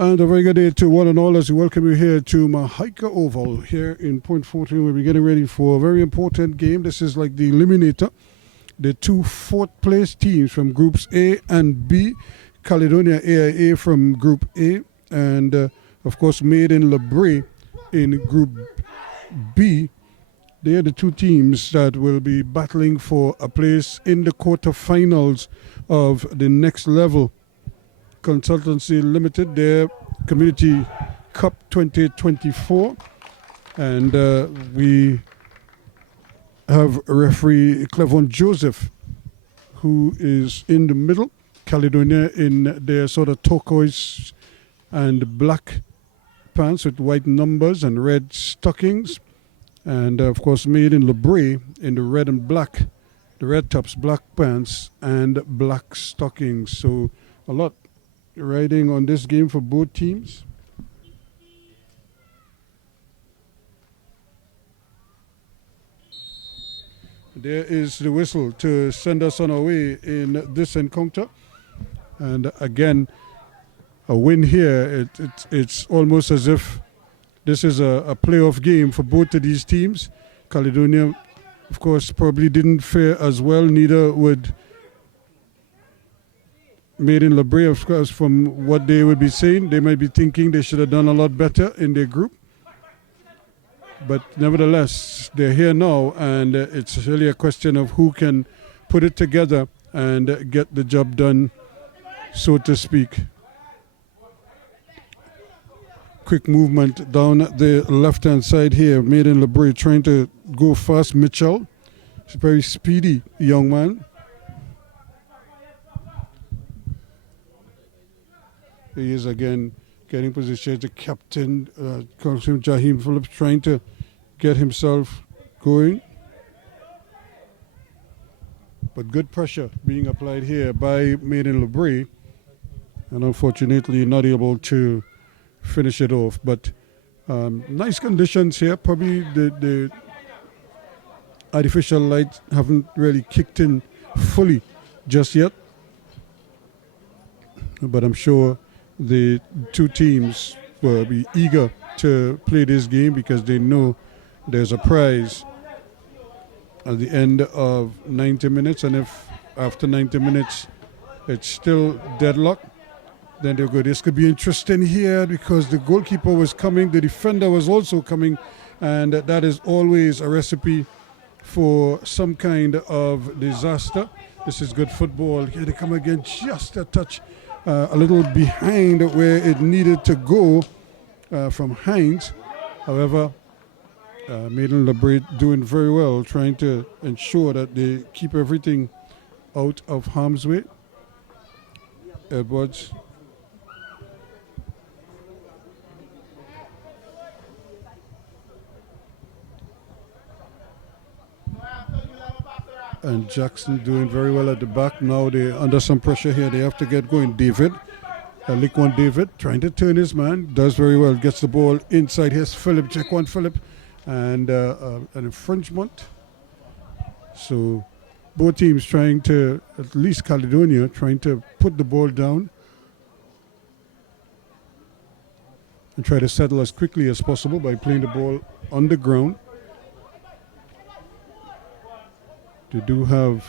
And a very good day to one and all as we welcome you here to Mahaica Oval here in Point Fortune. We'll be getting ready for a very important game. This is like the eliminator. The two fourth-place teams from Groups A and B. Caledonia AIA from Group A. And, of course, made in LaBrea in Group B. They are the two teams that will be battling for a place in the quarterfinals of the next level. Consultancy Limited, their Community Cup 2024. And we have referee Clevon Joseph, who is in the middle. Caledonia in their sort of turquoise and black pants with white numbers and red stockings. And, of course, made in LaBrea in the red and black, the red tops, black pants, and black stockings. So a lot riding on this game for both teams. There is the whistle to send us on our way in this encounter. And again, a win here, it's almost as if this is a playoff game for both of these teams. Caledonia, of course, probably didn't fare as well, neither would Made in LaBrea, of course, from what they would be saying. They might be thinking they should have done a lot better in their group. But nevertheless, they're here now, and it's really a question of who can put it together and get the job done, so to speak. Quick movement down the left-hand side here. Made in LaBrea trying to go fast. Mitchell, he's a very speedy young man. He is again getting position. The captain, Jaheim Phillips, trying to get himself going. But good pressure being applied here by Made in LaBrea. And unfortunately not able to finish it off. But nice conditions here. Probably the artificial lights haven't really kicked in fully just yet. But I'm sure the two teams will be eager to play this game because they know there's a prize at the end of 90 minutes. And if after 90 minutes it's still deadlock, then they're good. This could be interesting here because the goalkeeper was coming, the defender was also coming, and that is always a recipe for some kind of disaster. This is good football. Here they come again, just a touch. A little behind where it needed to go from Hines. However, Made in LaBrea doing very well, trying to ensure that they keep everything out of harm's way. Edwards. And Jackson doing very well at the back. Now they're under some pressure here. They have to get going. David, lick one David, trying to turn his man. Does very well. Gets the ball inside. Here's Philip. Check one Philip. And an infringement. So both teams trying to, at least Caledonia, trying to put the ball down. And try to settle as quickly as possible by playing the ball on the ground. They do have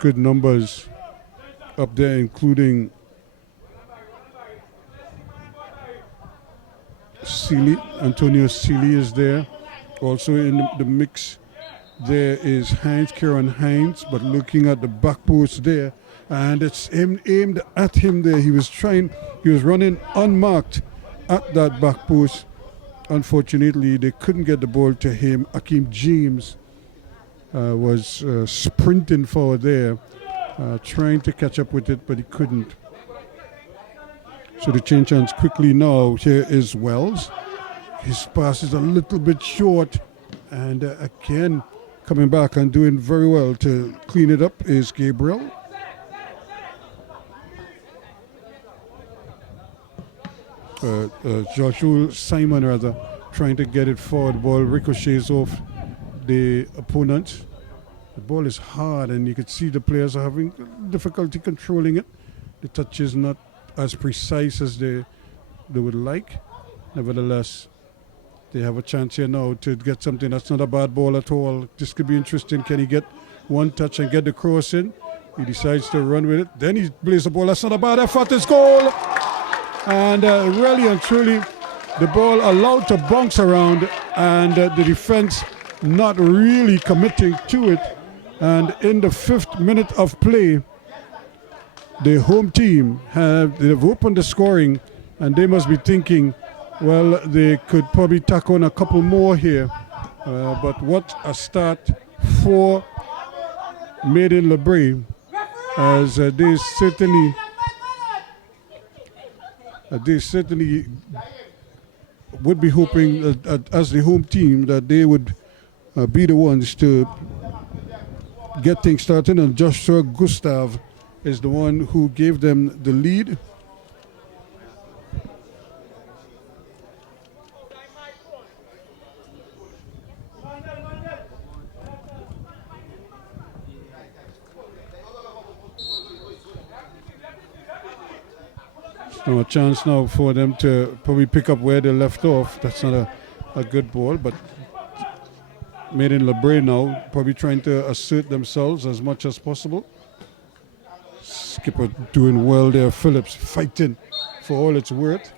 good numbers up there, including Seeley. Antonio Seeley is there. Also in the mix there is Hines, Kieran Hines, but looking at the back post there, and it's aimed at him there. He was running unmarked at that back post. Unfortunately, they couldn't get the ball to him. Akeem James was sprinting forward there, trying to catch up with it, but he couldn't. So they change hands quickly now. Here is Wells. His pass is a little bit short, and again, coming back and doing very well to clean it up is Gabriel. Joshua Simon, rather, trying to get it forward. The ball ricochets off the opponent. The ball is hard, and you can see the players are having difficulty controlling it. The touch is not as precise as they they would like. Nevertheless, they have a chance here now to get something. That's not a bad ball at all. This could be interesting. Can he get one touch and get the cross in? He decides to run with it. Then he plays the ball. That's not a bad effort. It's goal. And really and truly, the ball allowed to bounce around, and the defense not really committing to it. And in the 5th minute of play, the home team they've opened the scoring, and they must be thinking, well, they could probably tack on a couple more here. But what a start for Made in LaBrea, as they certainly would be hoping as the home team that they would be the ones to get things started, and Joshua Gustav is the one who gave them the lead. So a chance now for them to probably pick up where they left off. That's not a good ball, but Made in LaBrea now probably trying to assert themselves as much as possible. Skipper doing well there. Phillips fighting for all it's worth,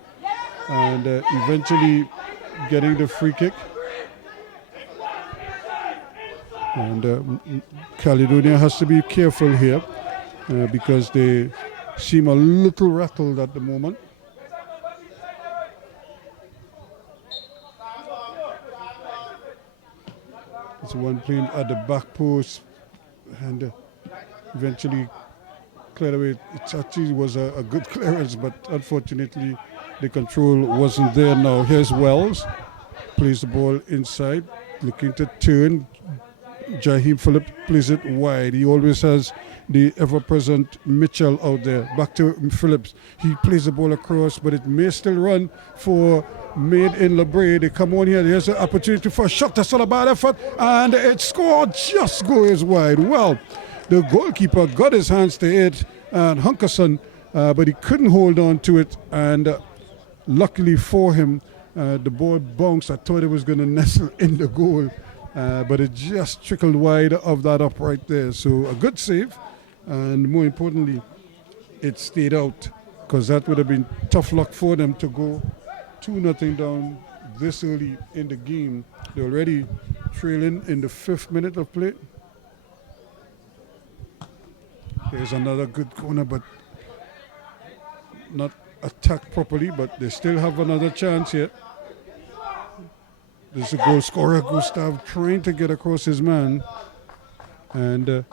and eventually getting the free kick. And Caledonia has to be careful here because they seem a little rattled at the moment. It's one playing at the back post, and eventually cleared away. It actually was a good clearance, but unfortunately the control wasn't there now. Here's Wells, plays the ball inside, looking to turn. Jaheim Phillips plays it wide. He always has the ever-present Mitchell out there. Back to Phillips. He plays the ball across, but it may still run for Made in LaBrea. They come on here. There's an opportunity for a shot. That's not a bad effort. And it scored. Just goes wide. Well, the goalkeeper got his hands to it, and Hunkerson, but he couldn't hold on to it. And luckily for him, the ball bounced. I thought it was going to nestle in the goal. But it just trickled wide of that upright there. So a good save, and more importantly, it stayed out, because that would have been tough luck for them to go 2-0 down this early in the game. They're already trailing in the 5th minute of play. There's another good corner, but not attacked properly, but they still have another chance here. There's a goal scorer, Gustav, trying to get across his man, and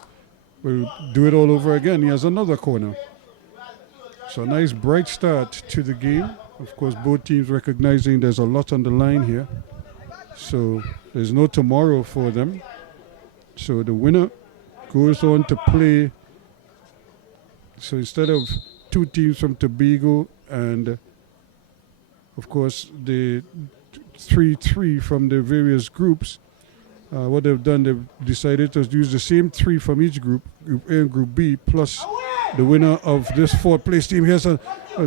we'll do it all over again. He has another corner. So a nice bright start to the game. Of course, both teams recognizing there's a lot on the line here. So there's no tomorrow for them. So the winner goes on to play. So instead of 2 teams from Tobago and, of course, the 3-3 from the various groups, what they've done, they've decided to use the same 3 from each group, Group A and Group B, plus the winner of this 4th place team. Here's a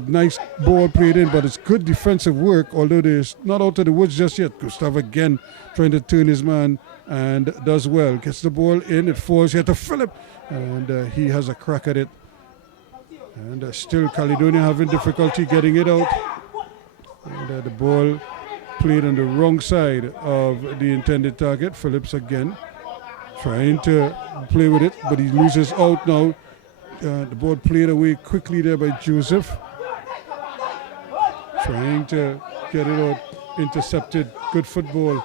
nice ball played in, but it's good defensive work, although they're not out of the woods just yet. Gustav again trying to turn his man, and does well. Gets the ball in, it falls here to Philip, and he has a crack at it. And still Caledonia having difficulty getting it out. And the ball played on the wrong side of the intended target. Phillips again trying to play with it, but he loses out now. The ball played away quickly there by Joseph. Trying to get it out, intercepted, good football,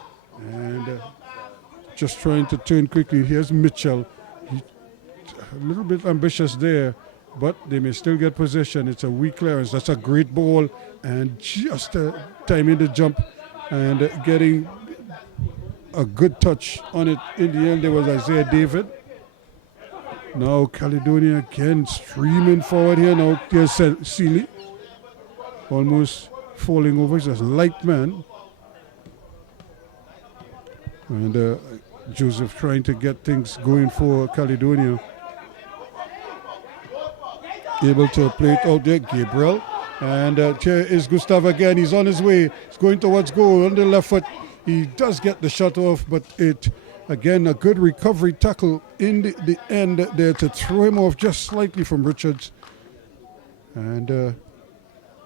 and just trying to turn quickly. Here's Mitchell. A little bit ambitious there, but they may still get possession. It's a weak clearance. That's a great ball, and just timing the jump and getting a good touch on it. In the end, there was Isaiah David. Now Caledonia again streaming forward here. Now there's Seeley, almost falling over. He's a light man. And Joseph trying to get things going for Caledonia. Able to play it out there. Gabriel And here is Gustav again. He's on his way. He's going towards goal on the left foot. He does get the shot off, but it, again, a good recovery tackle in the end there to throw him off just slightly from Richards. And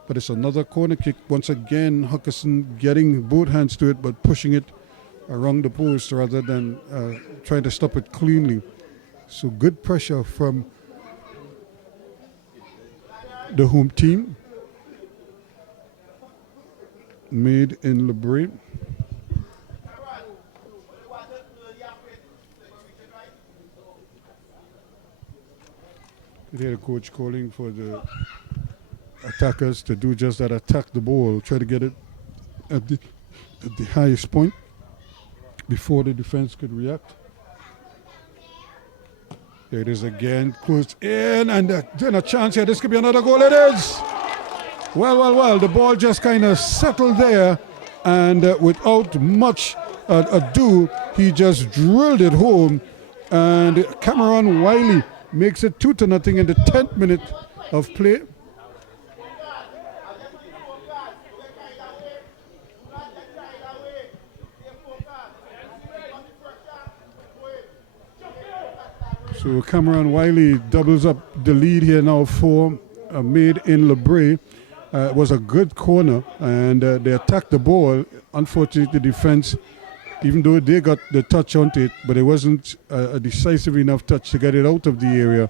but it's another corner kick. Once again, Huckerson getting both hands to it, but pushing it around the post rather than trying to stop it cleanly. So good pressure from the home team. Made in LaBrea. Here the coach calling for the attackers to do just that, attack the ball, try to get it at the highest point before the defense could react. There it is again, closed in, and then a chance here. This could be another goal. It is! Well, the ball just kind of settled there, and without much ado, he just drilled it home, and Cameron Wiley makes it 2-0 in the 10th minute of play. So Cameron Wiley doubles up the lead here now for Made in LaBrea. It was a good corner, and they attacked the ball. Unfortunately, the defense, even though they got the touch on it, but it wasn't a decisive enough touch to get it out of the area.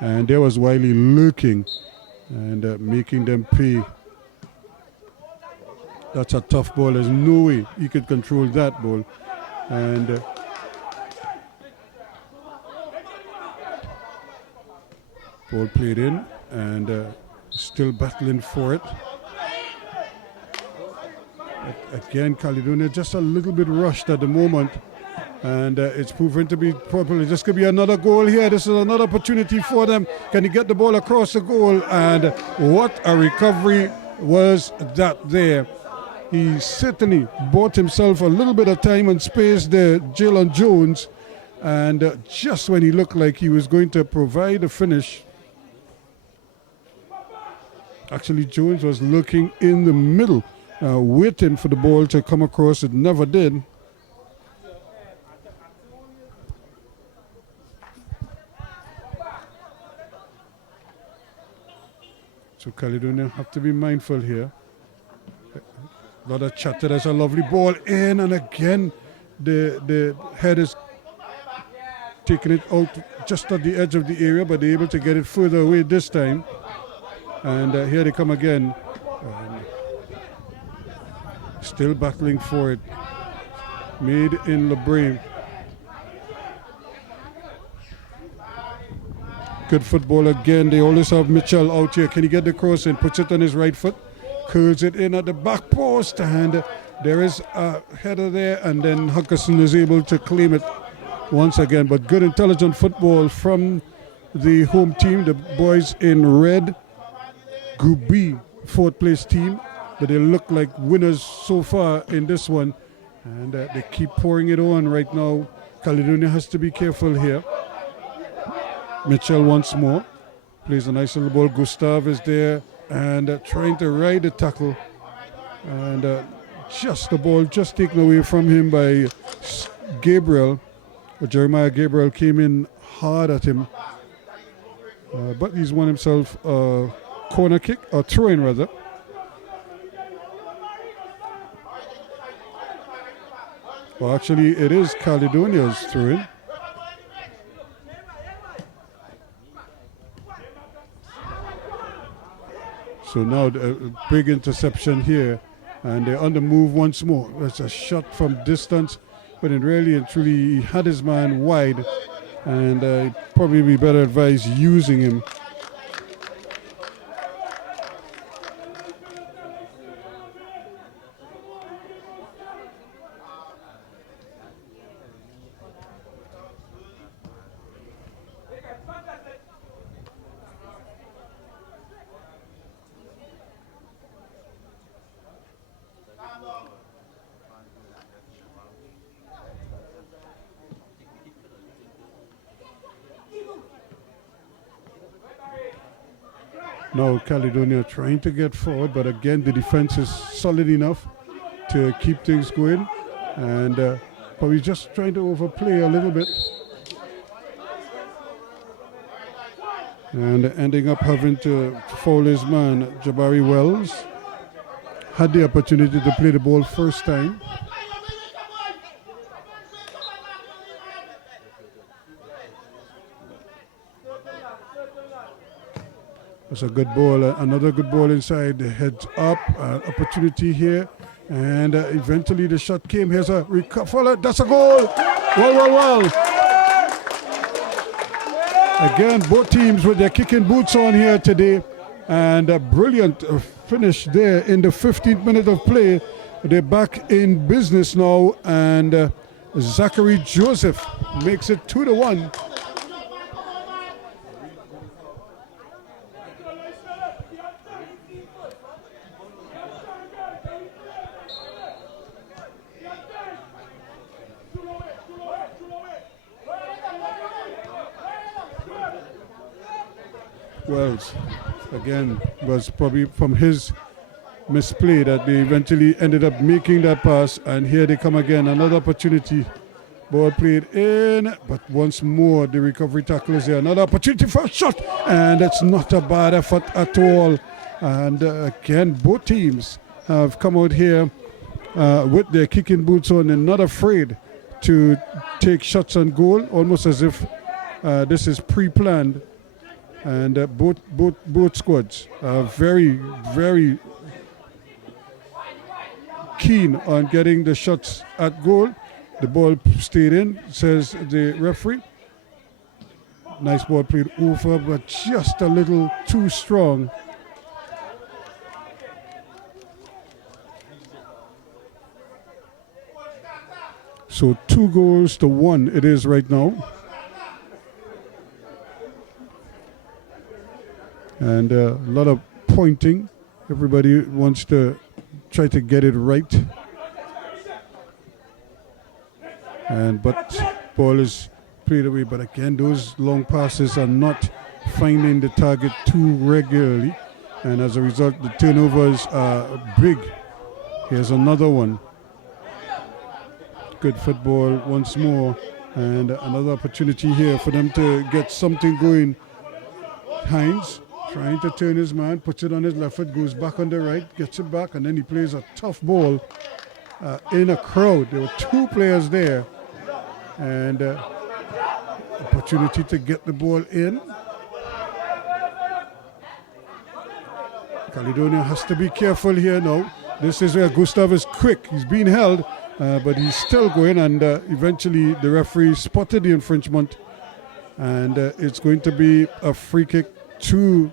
And there was Wiley lurking and making them pay. That's a tough ball. There's no way he could control that ball. And ball played in, and still battling for it. Again, Caledonia just a little bit rushed at the moment, and it's proven to be probably this could be another goal here. This is another opportunity for them. Can he get the ball across the goal? And what a recovery was that there. He certainly bought himself a little bit of time and space there, Jalen Jones, and just when he looked like he was going to provide a finish, actually Jones was looking in the middle, waiting for the ball to come across. It never did. So Caledonia have to be mindful here. A lot of chatter. There's a lovely ball in, and again the head is taking it out just at the edge of the area, but they're able to get it further away this time. And here they come again. Still battling for it. Made in LaBrea. Good football again. They always have Mitchell out here. Can he get the cross in? Puts it on his right foot. Curls it in at the back post. And there is a header there. And then Huckerson is able to claim it once again. But good, intelligent football from the home team. The boys in red. Group B, 4th place team. But they look like winners so far in this one. And they keep pouring it on right now. Caledonia has to be careful here. Mitchell once more. Plays a nice little ball. Gustav is there and trying to ride the tackle. And just the ball just taken away from him by Gabriel. Jeremiah Gabriel came in hard at him. But he's won himself a corner kick, or throw-in rather. Well, actually, it is Caledonia's throw-in. So now a big interception here, and they're on the move once more. That's a shot from distance, but in really and truly, he had his man wide, and it'd probably be better advised using him. Now Caledonia trying to get forward, but again the defense is solid enough to keep things going, and probably just trying to overplay a little bit, and ending up having to foul his man. Jabari Wells had the opportunity to play the ball first time. That's a good ball, another good ball inside, heads up, opportunity here, and eventually the shot came. Here's a recover, that's a goal! Well. Again, both teams with their kicking boots on here today, and a brilliant finish there in the 15th minute of play. They're back in business now, and Zachary Joseph makes it 2-1. Wells, again, was probably from his misplay that they eventually ended up making that pass, and here they come again, another opportunity. Ball played in, but once more the recovery tackle is there. Another opportunity for a shot, and it's not a bad effort at all. And again, both teams have come out here with their kicking boots on and not afraid to take shots on goal, almost as if this is pre-planned. And both squads are very, very keen on getting the shots at goal. The ball stayed in, says the referee. Nice ball played over, but just a little too strong. So 2-1 it is right now. And a lot of pointing. Everybody wants to try to get it right. But ball is played away. But again, those long passes are not finding the target too regularly. And as a result, the turnovers are big. Here's another one. Good football once more. And another opportunity here for them to get something going. Hines trying to turn his man, puts it on his left foot, goes back on the right, gets it back, and then he plays a tough ball in a crowd. There were two players there, and opportunity to get the ball in. Caledonia has to be careful here now. This is where Gustav is quick. He's being held, but he's still going, and eventually the referee spotted the infringement, and it's going to be a free kick to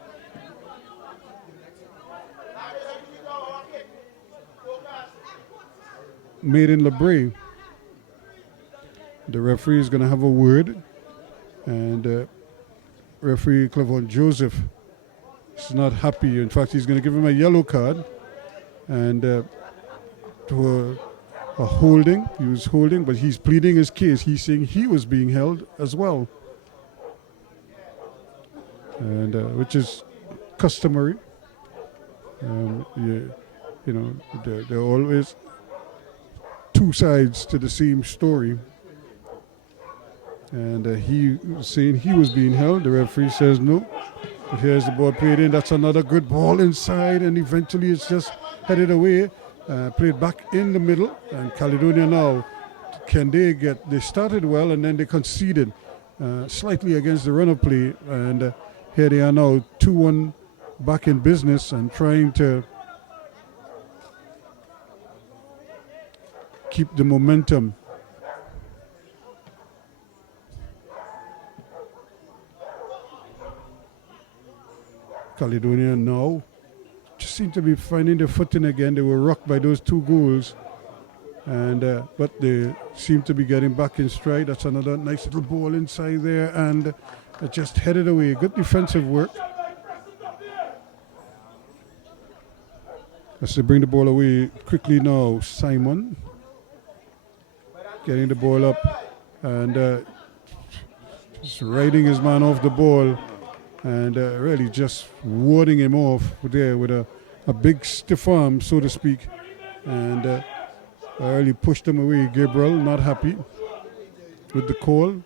made in LaBrea. The referee is going to have a word, and referee Clavon Joseph is not happy. In fact, he's going to give him a yellow card, and to a holding. He was holding, but he's pleading his case. He's saying he was being held as well, and which is customary. There are always two sides to the same story. And he was saying he was being held. The referee says no. But here's the ball played in. That's another good ball inside, and eventually it's just headed away. Played back in the middle. And Caledonia now, they started well, and then they conceded slightly against the run of play. And here they are now, 2-1 back in business and trying to keep the momentum. Caledonia now just seem to be finding their footing again. They were rocked by those two goals, and but they seem to be getting back in stride. That's another nice little ball inside there, and it just headed away. Good defensive work. As they bring the ball away quickly now, Simon getting the ball up and just riding his man off the ball. and really just warding him off there with a big stiff arm, so to speak, and really pushed him away. Gabriel not happy with the call.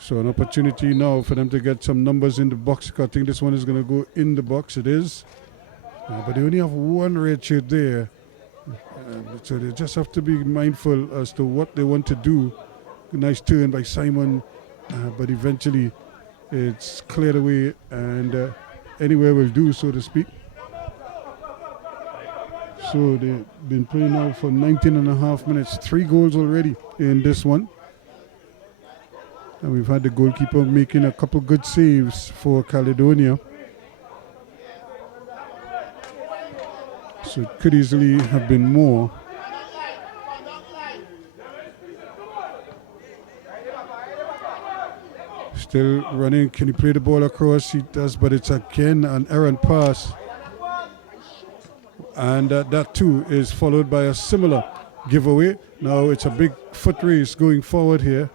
So an opportunity now for them to get some numbers in the box. I think this one is going to go in the box. It is. But they only have one red shirt there. So they just have to be mindful as to what they want to do. Nice turn by Simon. But eventually it's cleared away and anywhere will do, so to speak. So they've been playing now for 19 and a half minutes. 3 goals already in this one. And we've had the goalkeeper making a couple good saves for Caledonia. So it could easily have been more. Still running. Can he play the ball across? He does, but it's again an errant pass. And that too is followed by a similar giveaway. Now it's a big foot race going forward here.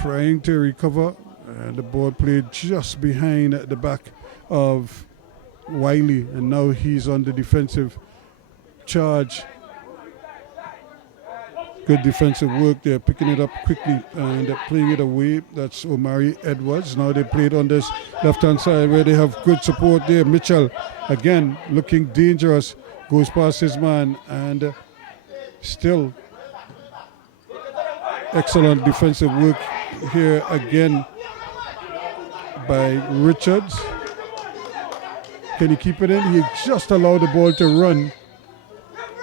Trying to recover, and the ball played just behind the back of Wiley, and now he's on the defensive charge. Good defensive work there, picking it up quickly and playing it away. That's Omari Edwards. Now they played on this left-hand side where they have good support there. Mitchell, again, looking dangerous, goes past his man, and still excellent defensive work here again by Richards. Can he keep it in? He just allowed the ball to run,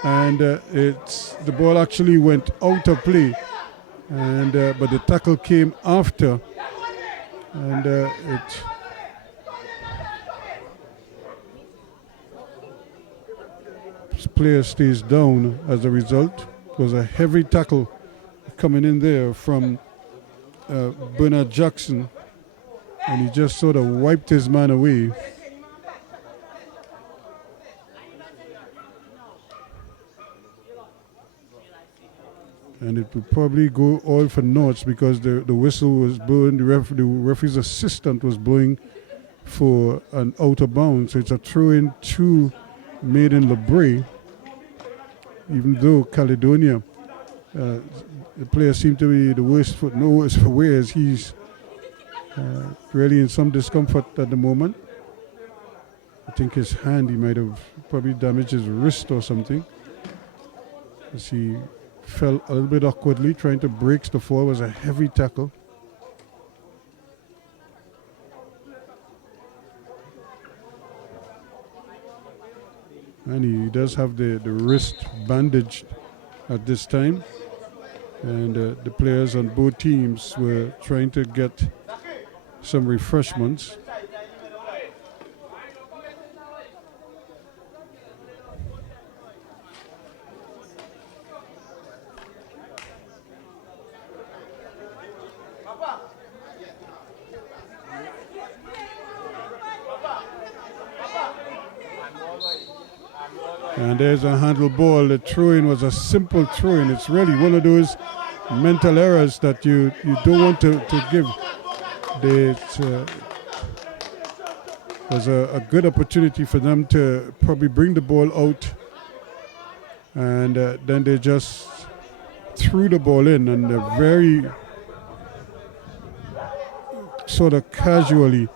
and the ball actually went out of play, and but the tackle came after, and player stays down as a result. It was a heavy tackle coming in there from Bernard Jackson, and he just sort of wiped his man away. And it would probably go all for naught because the whistle was blowing, the referee's assistant was blowing for an out of bounds. So it's a throw-in to made in LaBrea, even though Caledonia, the player seemed to be the worst for wears. He's really in some discomfort at the moment. I think his hand, he might have probably damaged his wrist or something, as he fell a little bit awkwardly trying to break the fall. It was a heavy tackle. And he does have the wrist bandaged at this time. And the players on both teams were trying to get some refreshments. And there's a handle ball. The throw-in was a simple throw-in. It's really one of those mental errors that you don't want to give. There's a good opportunity for them to probably bring the ball out, and then they just threw the ball in, and very sort of casually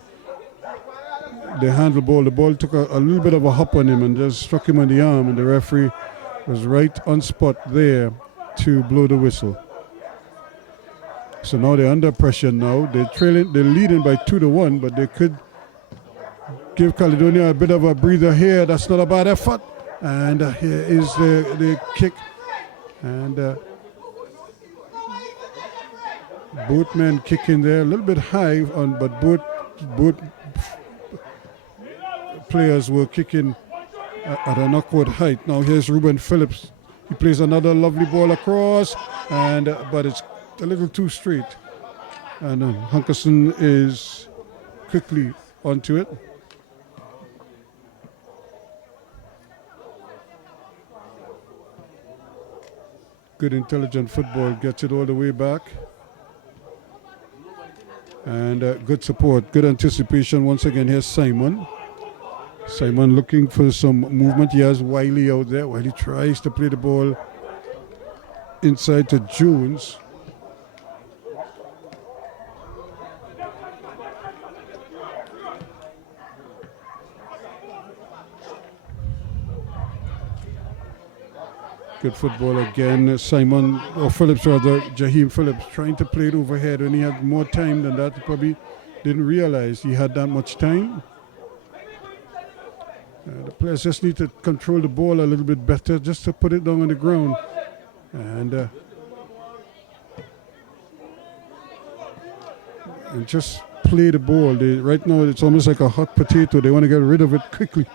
they handled the ball took a little bit of a hop on him and just struck him on the arm, and the referee was right on spot there to blow the whistle. So now they're under pressure now. They're leading by 2-1, but they could give Caledonia a bit of a breather here. That's not a bad effort. And here is the kick. And both men kicking there a little bit high, but both players were kicking at an awkward height. Now here's Ruben Phillips. He plays another lovely ball across, but it's a little too straight. And Hunkerson is quickly onto it. Good intelligent football, gets it all the way back. And good support, good anticipation. Once again, here's Simon. Simon looking for some movement. He has Wiley out there while he tries to play the ball inside to Jones. Good football again. Simon, or Phillips rather, Jaheim Phillips trying to play it overhead when he had more time than that. He probably didn't realize he had that much time. The players just need to control the ball a little bit better, just to put it down on the ground. And just play the ball. Right now it's almost like a hot potato. They want to get rid of it quickly.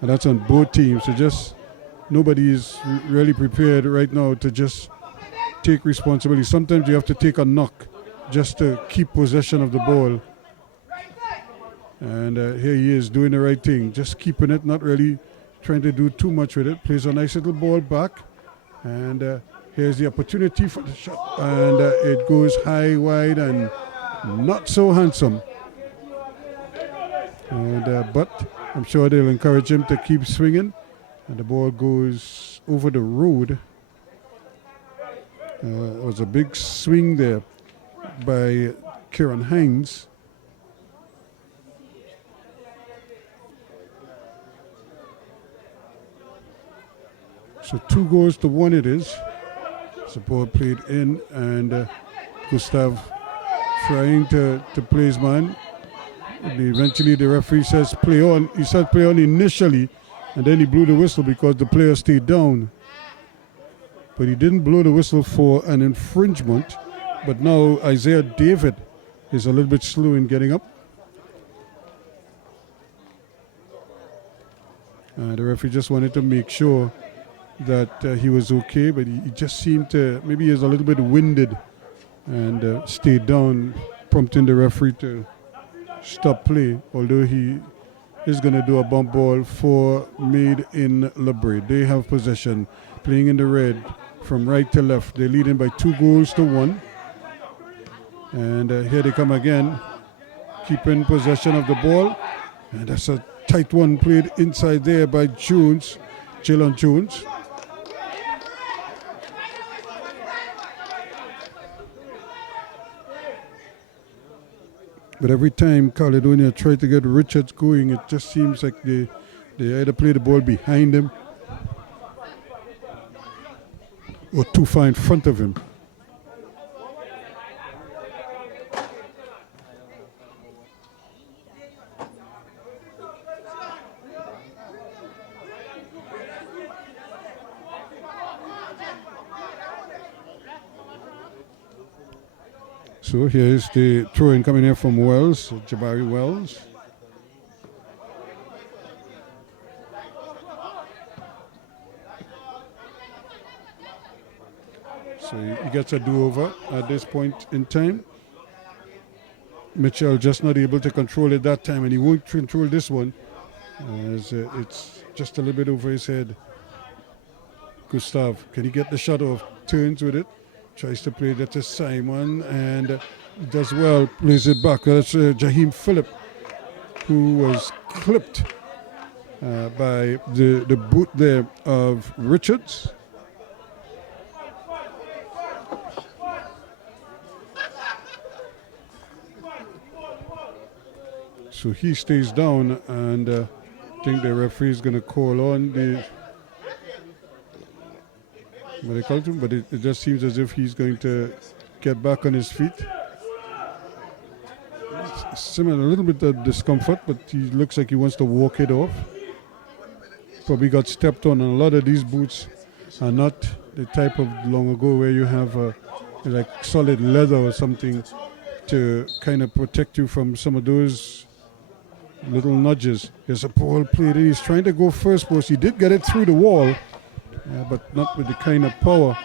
And that's on both teams. So just nobody is really prepared right now to just take responsibility. Sometimes you have to take a knock just to keep possession of the ball. And here he is doing the right thing, just keeping it, not really trying to do too much with it. Plays a nice little ball back. And here's the opportunity for the shot. And it goes high, wide, and not so handsome. And but I'm sure they'll encourage him to keep swinging. And the ball goes over the road. It was a big swing there by Kieran Hines. So 2-1 it is. Support played in, and Gustav trying to play his man. Eventually the referee says play on. He said play on initially, and then he blew the whistle because the player stayed down. But he didn't blow the whistle for an infringement. But now Isaiah David is a little bit slow in getting up. The referee just wanted to make sure that he was okay, but he just seemed to, maybe he was a little bit winded and stayed down, prompting the referee to stop play, although he is going to do a bump ball for Made in LaBrea. They have possession, playing in the red from right to left. They're leading by 2-1. And here they come again, keeping possession of the ball. And that's a tight one played inside there by Jones, Jalen Jones. But every time Caledonia try to get Richards going, it just seems like they either play the ball behind him or too far in front of him. So here's the throw-in coming here from Wells, Jabari Wells. So he gets a do-over at this point in time. Mitchell just not able to control it that time, and he won't control this one, as it's just a little bit over his head. Gustav, can he get the shot off? Turns with it. Tries to play that to Simon, and does well, plays it back. That's Jaheim Phillip, who was clipped by the boot there of Richards. So he stays down, and I think the referee is going to call on the medical team, but it just seems as if he's going to get back on his feet. Similar, a little bit of discomfort, but he looks like he wants to walk it off. Probably got stepped on, and a lot of these boots are not the type of long ago where you have like solid leather or something to kind of protect you from some of those little nudges. Here's a ball played in. He's trying to go first post. He did get it through the wall, but not with the kind of power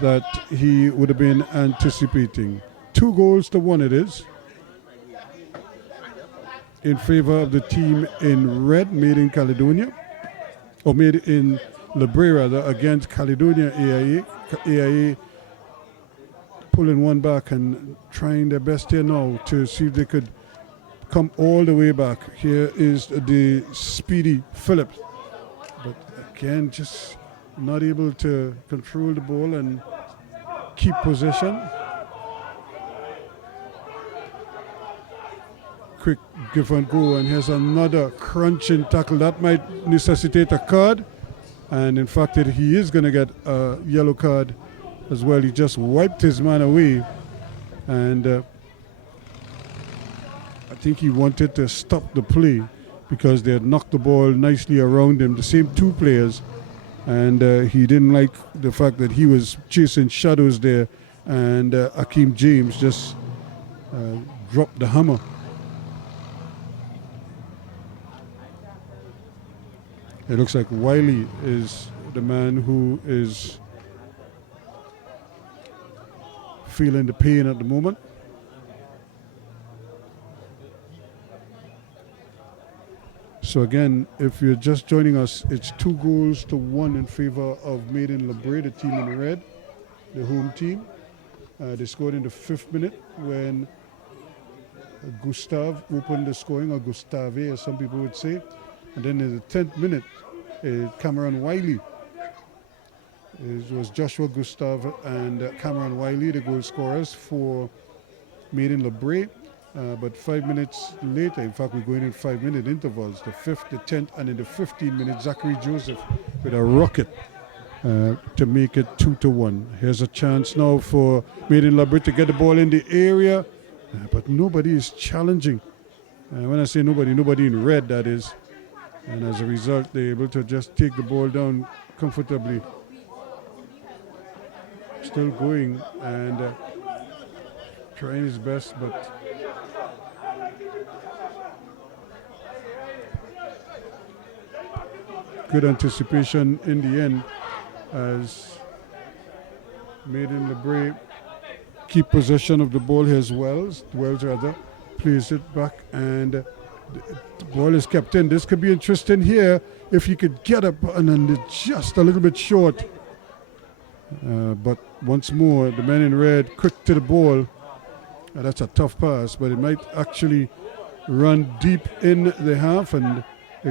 that he would have been anticipating. 2-1 it is, in favor of the team in red, Made in Caledonia, or Made in LaBrea rather, against Caledonia AIA. AIA pulling one back and trying their best here now to see if they could come all the way back. Here is the speedy Phillips. But again, just not able to control the ball and keep possession. Quick give and go, and here's another crunching tackle. That might necessitate a card. And in fact, he is going to get a yellow card as well. He just wiped his man away. And I think he wanted to stop the play because they had knocked the ball nicely around him, the same two players. And he didn't like the fact that he was chasing shadows there. And Akeem James just dropped the hammer. It looks like Wiley is the man who is feeling the pain at the moment. So again, if you're just joining us, it's 2-1 in favor of Made in LaBrea, the team in red, the home team. They scored in the 5th minute when Gustav opened the scoring, or Gustave as some people would say. And then in the 10th minute, Cameron Wiley. It was Joshua Gustav and Cameron Wiley, the goal scorers for Made in LaBrea. But 5 minutes later, in fact, we're going in 5-minute intervals, the 5th, the 10th, and in the 15th minute, Zachary Joseph with a rocket to make it 2-1. Here's a chance now for Made in LaBrea to get the ball in the area, but nobody is challenging. When I say nobody in red, that is. And as a result, they're able to just take the ball down comfortably. Still going and trying his best, but good anticipation in the end as Made in LaBrea keep possession of the ball. Here's Wells rather, plays it back, and the ball is kept in. This could be interesting here if he could get up and just a little bit short. But once more, the men in red quick to the ball. That's a tough pass, but it might actually run deep in the half, and he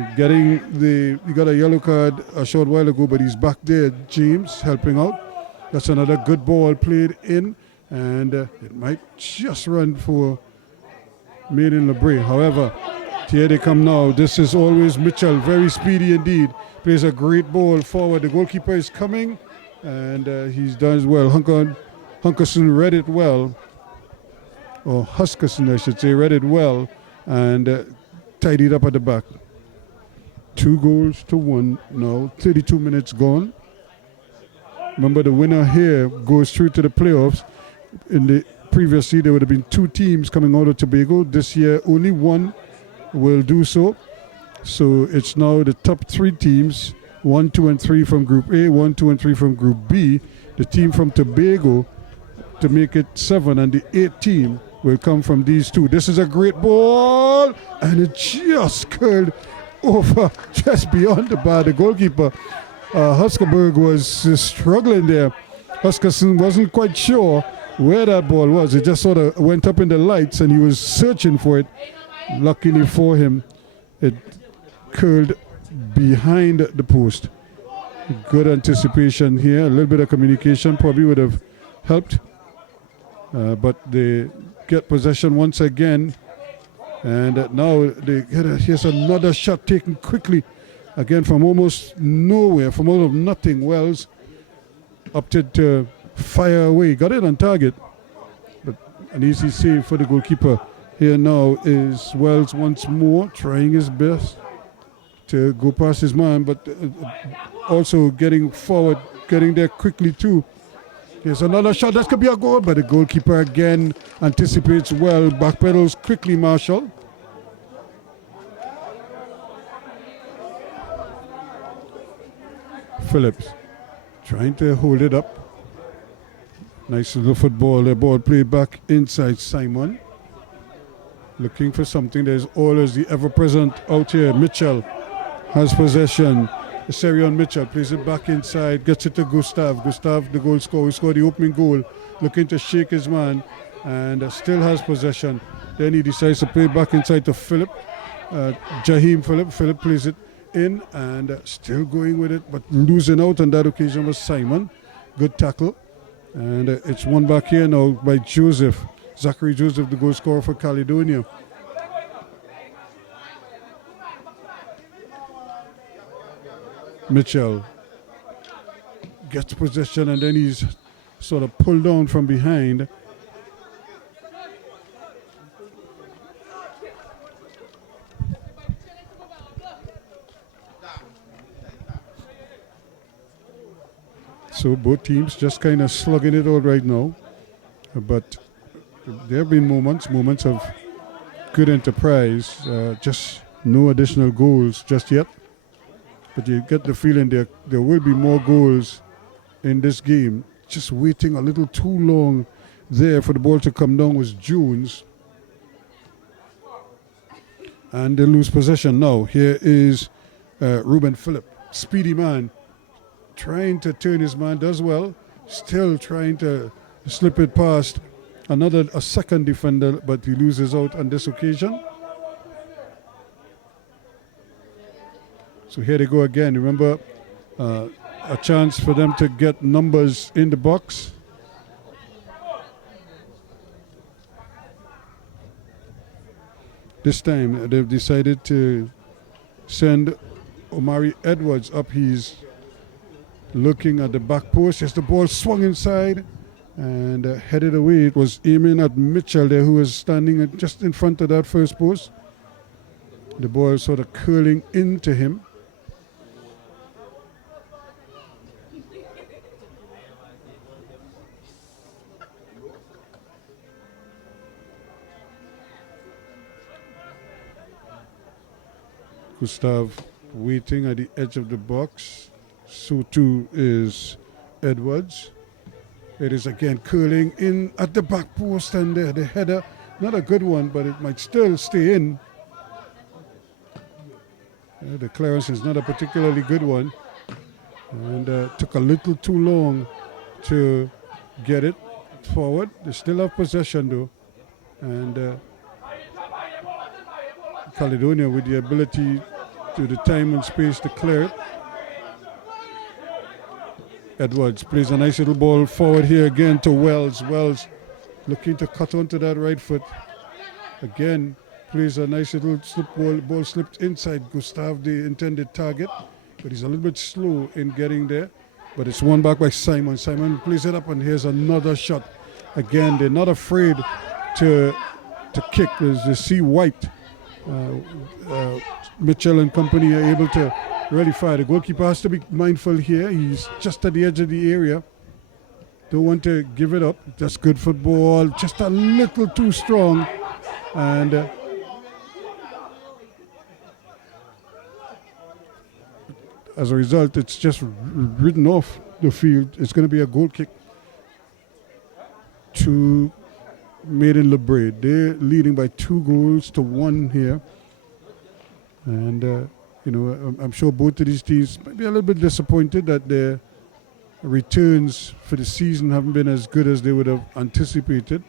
got a yellow card a short while ago, but he's back there, James, helping out. That's another good ball played in, and it might just run for Made in LaBrea. However, here they come now. This is always Mitchell, very speedy indeed. Plays a great ball forward. The goalkeeper is coming, and he's done as well. Hunkerson read it well, or Huskerson, I should say, read it well, and tidied up at the back. 2-1 now, 32 minutes gone. Remember, the winner here goes through to the playoffs. In the previous year, there would have been 2 teams coming out of Tobago. This year, only one will do so. So it's now the top 3 teams, 1, 2, and 3 from Group A, 1, 2, and 3 from Group B. The team from Tobago to make it 7, and the 8th team will come from these 2. This is a great ball, and it just curled over just beyond the bar. The goalkeeper, Huskerberg, was struggling there. Huskerson wasn't quite sure where that ball was. It just sort of went up in the lights, and he was searching for it. Luckily for him, it curled behind the post. Good anticipation here. A little bit of communication probably would have helped. But they get possession once again. And now here's another shot taken quickly. Again from almost nowhere, from out of nothing. Wells opted to fire away. Got it on target. But an easy save for the goalkeeper. Here now is Wells once more, trying his best to go past his man, but also getting forward, getting there quickly too. Here's another shot. That could be a goal, but the goalkeeper again anticipates well, backpedals quickly, Marshall. Phillips trying to hold it up. Nice little football. The ball played back inside Simon. Looking for something. There's always the ever-present out here. Mitchell has possession. Serion Mitchell plays it back inside, gets it to Gustav. Gustav, the goal scorer, who scored the opening goal, looking to shake his man, and still has possession. Then he decides to play back inside to Philip. Jaheim Philip. Philip plays it in and still going with it, but losing out on that occasion was Simon. Good tackle. And it's won back here now by Joseph. Zachary Joseph, the goal scorer for Caledonia. Mitchell gets possession and then he's sort of pulled down from behind. So both teams just kind of slugging it out right now. But there have been moments of good enterprise, just no additional goals just yet. But you get the feeling there will be more goals in this game. Just waiting a little too long there for the ball to come down was Jones. And they lose possession now. Here is Ruben Phillip, speedy man, trying to turn his man, does well, still trying to slip it past a second defender, but he loses out on this occasion. So here they go again. Remember, a chance for them to get numbers in the box. This time they've decided to send Omari Edwards up. He's looking at the back post. As the ball swung inside and headed away. It was aiming at Mitchell there, who was standing just in front of that first post. The ball sort of curling into him. Gustav waiting at the edge of the box. So too is Edwards. It is again curling in at the back post, and the header, not a good one, but it might still stay in. The clearance is not a particularly good one, and took a little too long to get it forward. They still have possession though, and Caledonia with the ability to the time and space to clear it. Edwards plays a nice little ball forward here again to Wells. Wells looking to cut onto that right foot. Again, plays a nice little slip ball. Ball slipped inside Gustav, the intended target, but he's a little bit slow in getting there. But it's won back by Simon. Simon plays it up, and here's another shot. Again, they're not afraid to kick. As you see White, Mitchell and company are able to really fire. The goalkeeper has to be mindful here. He's just at the edge of the area. Don't want to give it up. That's good football. Just a little too strong. And as a result, it's just ridden off the field. It's going to be a goal kick to made in LaBrea. They're leading by 2-1 here. And, I'm sure both of these teams might be a little bit disappointed that their returns for the season haven't been as good as they would have anticipated.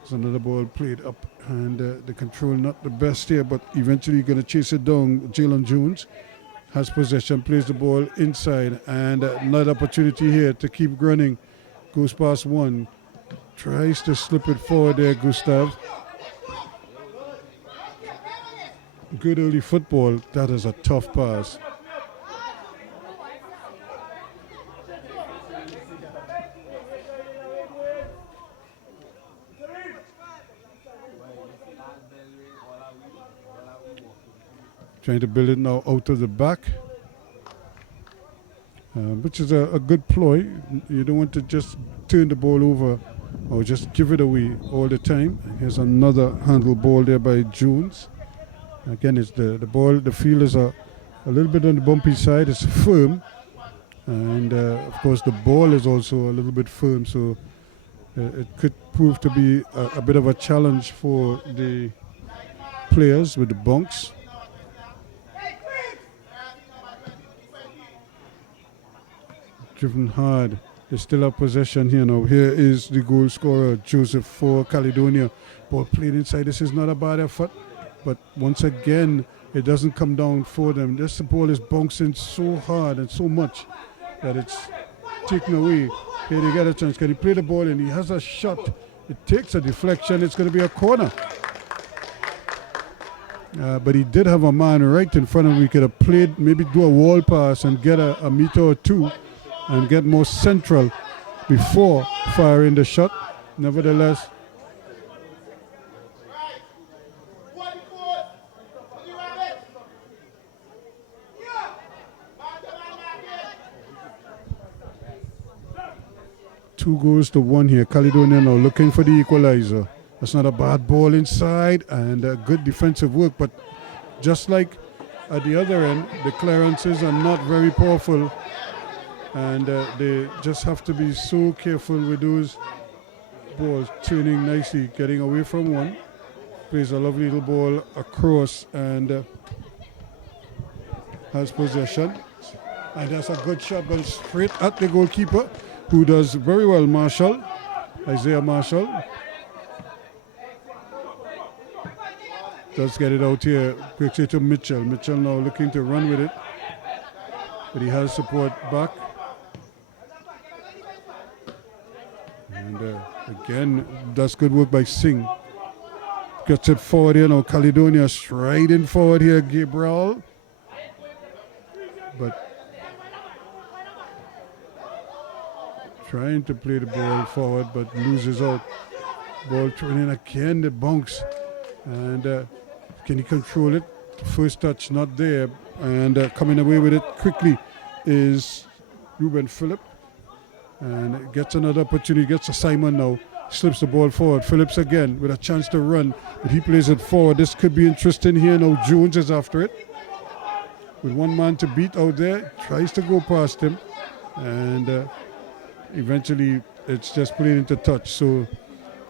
There's another ball played up, and the control not the best here, but eventually going to chase it down. Jalen Jones has possession, plays the ball inside, and another opportunity here to keep running. Goes past one. Tries to slip it forward there, Gustav. Good early football. That is a tough pass. Trying to build it now out of the back, which is a good ploy. You don't want to just turn the ball over or just give it away all the time. Here's another handle ball there by Jones. Again, it's the ball, the field is a little bit on the bumpy side. It's firm. And, of course, the ball is also a little bit firm. So it could prove to be a bit of a challenge for the players with the bunks. driven hard. They still have possession here now. Here is the goal scorer, Joseph for Caledonia. Ball played inside. This is not a bad effort. But once again, it doesn't come down for them. This ball is bouncing so hard and so much that it's taken away. Here they get a chance. Can he play the ball in? He has a shot. It takes a deflection. It's going to be a corner. But he did have a man right in front of him. He could have played, maybe do a wall pass and get a meter or two and get more central before firing the shot. Nevertheless, two goals to one here. Caledonia now looking for the equalizer. That's not a bad ball inside and good defensive work, but just like at the other end, the clearances are not very powerful, and they just have to be so careful with those balls. Turning nicely, getting away from one, plays a lovely little ball across and has possession, and that's a good shot, but straight at the goalkeeper, who does very well, Isaiah Marshall. Does get it out here, quickly to Mitchell. Mitchell now looking to run with it, but he has support back. And again, does good work by Singh. Gets it forward here now. Caledonia striding forward here, Gabriel. But trying to play the ball forward, but loses out. Ball thrown in again, the bounce. And can he control it? First touch not there, and coming away with it quickly is Ruben Phillip, and gets another opportunity, gets a Simon now, slips the ball forward. Phillips again with a chance to run, but he plays it forward. This could be interesting here now. Jones is after it with one man to beat out there, tries to go past him, and eventually it's just played into touch. So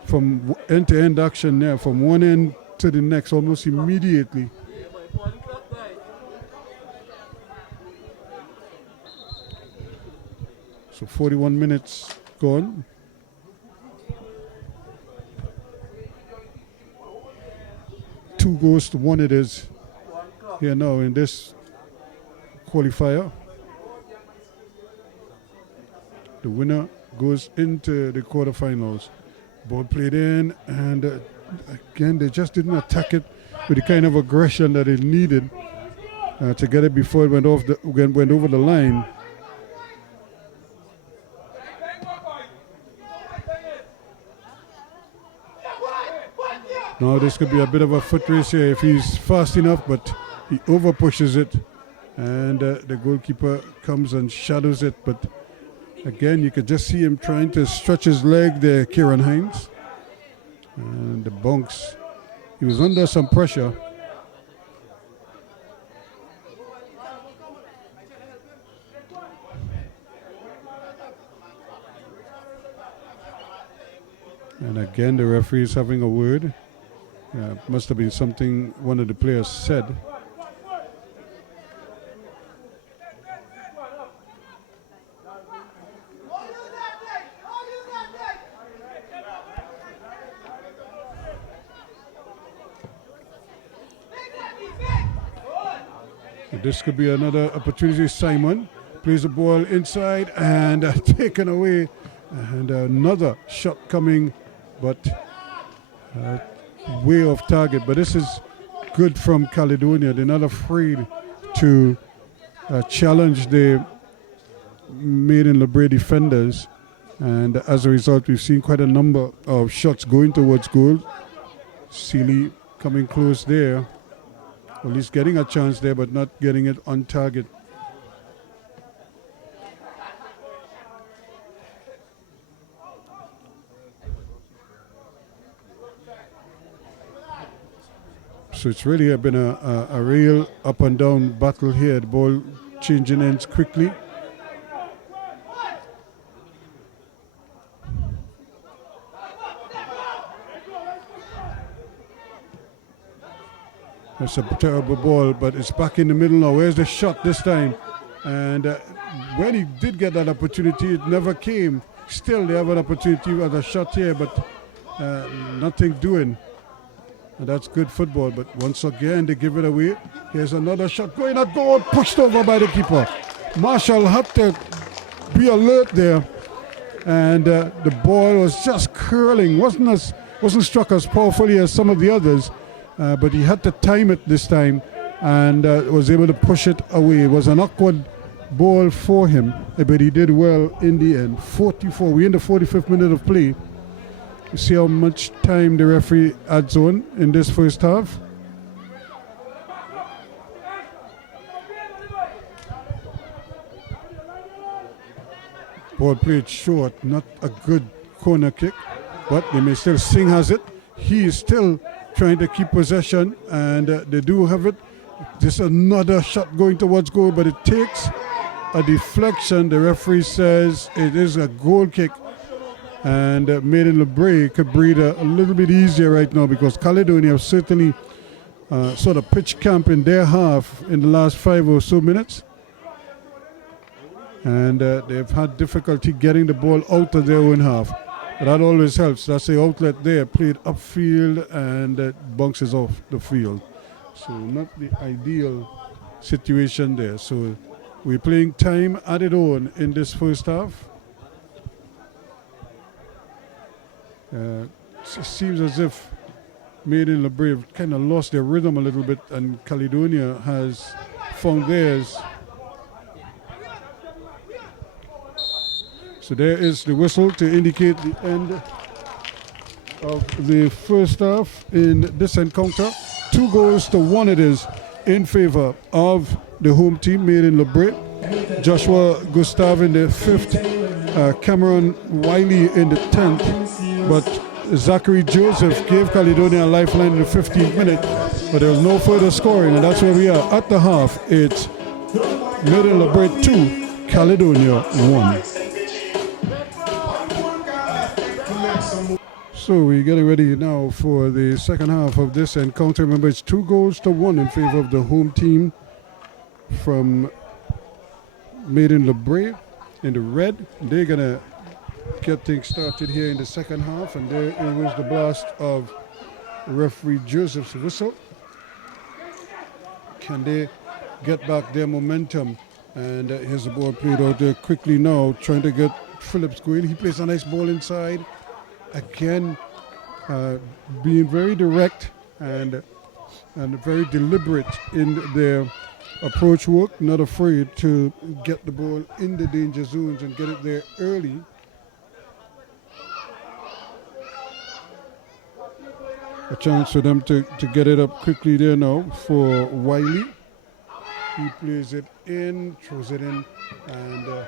from end-to-end action there, from one end to the next almost immediately. So 41 minutes gone. Two goals to one it is here now in this qualifier. The winner goes into the quarterfinals. Ball played in, and again, they just didn't attack it with the kind of aggression that it needed to get it before it went over the line. Now this could be a bit of a foot race here if he's fast enough, but he over pushes it, and the goalkeeper comes and shadows it. But again, you could just see him trying to stretch his leg there, Kieran Hines. And the bunks, he was under some pressure. And again, the referee is having a word. Must have been something one of the players said. This could be another opportunity. Simon plays the ball inside and taken away. And another shot coming, but way off target. But this is good from Caledonia. They're not afraid to challenge the made in LaBrea defenders. And as a result, we've seen quite a number of shots going towards goal. Seeley coming close there. At least getting a chance there, but not getting it on target. So it's really been a real up and down battle here. The ball changing ends quickly. That's a terrible ball, but it's back in the middle now. Where's the shot this time? And when he did get that opportunity, it never came. Still, they have an opportunity at a shot here, but nothing doing. And that's good football, but once again, they give it away. Here's another shot going at goal, pushed over by the keeper. Marshall had to be alert there, and the ball was just curling. Wasn't struck as powerfully as some of the others, but he had to time it this time, and was able to push it away. It was an awkward ball for him, but he did well in the end. 44, we're in the 45th minute of play. You see how much time the referee adds on in this first half. Ball played short, not a good corner kick, but they may still. Singh has it. He is still trying to keep possession, and they do have it. Just another shot going towards goal, but it takes a deflection. The referee says it is a goal kick, and Maiden LaBrea could breathe a little bit easier right now, because Caledonia have certainly sort of pitched camp in their half in the last 5 or so minutes, and they've had difficulty getting the ball out of their own half. But that always helps. That's the outlet there, played upfield, and it bounces off the field. So not the ideal situation there. So we're playing time added on in this first half. It seems as if Maiden LaBrea kind of lost their rhythm a little bit, and Caledonia has found theirs. So there is the whistle to indicate the end of the first half in this encounter. 2-1 it is in favor of the home team, Maiden LaBrea. Joshua Gustav in the 5th, Cameron Wiley in the 10th, but Zachary Joseph gave Caledonia a lifeline in the 15th minute, but there was no further scoring, and that's where we are at the half. It's Maiden LaBrea 2, Caledonia 1. So we're getting ready now for the second half of this encounter. Remember, it's 2-1 in favor of the home team from Maiden LaBrea in the red. They're going to get things started here in the second half, and there was the blast of referee Joseph's whistle. Can they get back their momentum? And here's the ball played out there quickly now, trying to get Phillips going. He plays a nice ball inside. Again, being very direct and very deliberate in their approach work, not afraid to get the ball in the danger zones and get it there early. A chance for them to get it up quickly there now for Wiley. He plays it in, throws it in, and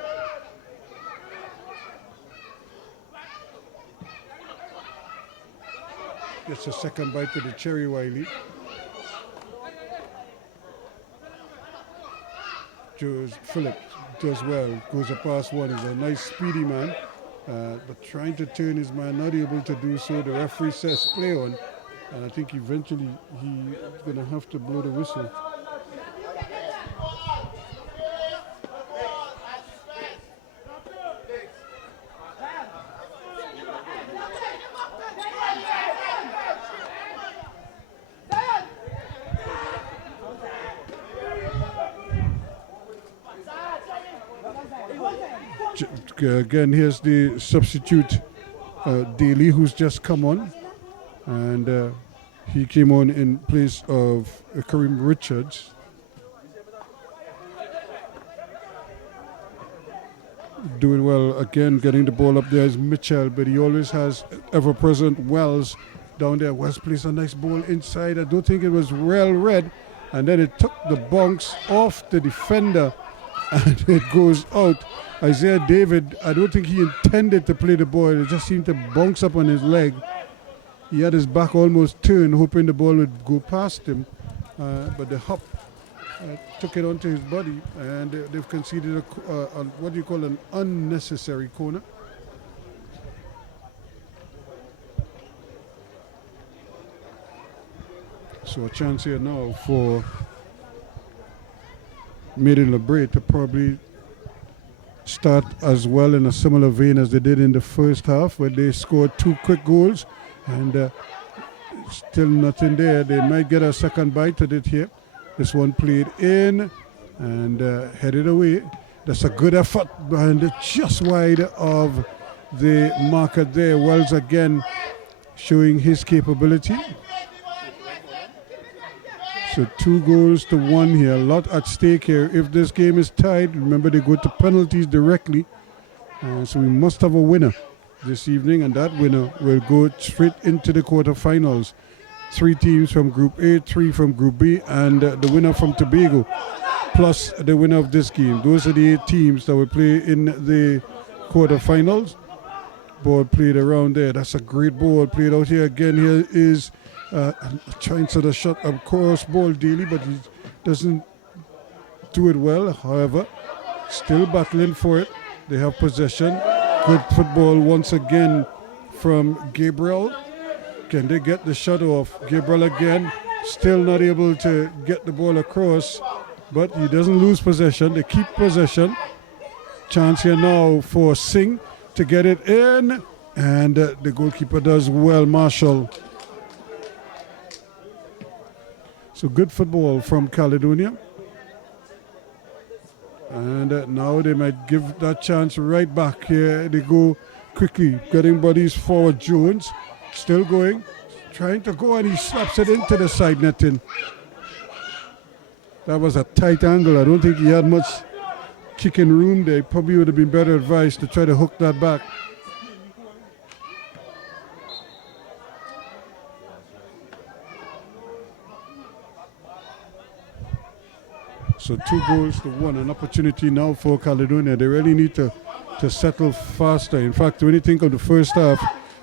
gets a second bite to the cherry. Wiley. Phillips does well, goes past one. He's a nice speedy man, but trying to turn his man, not able to do so. The referee says play on, and I think eventually he's going to have to blow the whistle. Again, here's the substitute, Daly, who's just come on, and he came on in place of Kareem Richards. Doing well again, getting the ball up there is Mitchell, but he always has ever-present Wells down there. Wells plays a nice ball inside. I don't think it was well read, and then it took the bounce off the defender, and it goes out. Isaiah David, I don't think he intended to play the ball. It just seemed to bounce up on his leg. He had his back almost turned, hoping the ball would go past him. But the hop took it onto his body, and they've conceded a what do you call an unnecessary corner. So a chance here now for Maiden LaBrea to probably start as well in a similar vein as they did in the first half, where they scored 2 quick goals and still nothing there. They might get a second bite at it here. This one played in and headed away. That's a good effort behind it, just wide of the marker there. Wells again showing his capability. So 2-1 here. A lot at stake here. If this game is tied, remember they go to penalties directly. So we must have a winner this evening, and that winner will go straight into the quarterfinals. 3 teams from Group A, 3 from Group B, and the winner from Tobago, plus the winner of this game. Those are the 8 teams that will play in the quarterfinals. Ball played around there. That's a great ball played out here. Again, here is trying to the shot of course ball daily, but he doesn't do it well. However, still battling for it. They have possession. Good football once again from Gabriel. Can they get the shot off? Gabriel again, still not able to get the ball across, but he doesn't lose possession. They keep possession. Chance here now for Singh to get it in, and the goalkeeper does well, Marshall. So good football from Caledonia. And now they might give that chance right back. Here they go quickly, getting bodies forward. Jones still going, trying to go, and he slaps it into the side netting. That was a tight angle. I don't think he had much kicking room there. Probably would have been better advised to try to hook that back. So 2-1, an opportunity now for Caledonia. They really need to settle faster. In fact, when you think of the first half,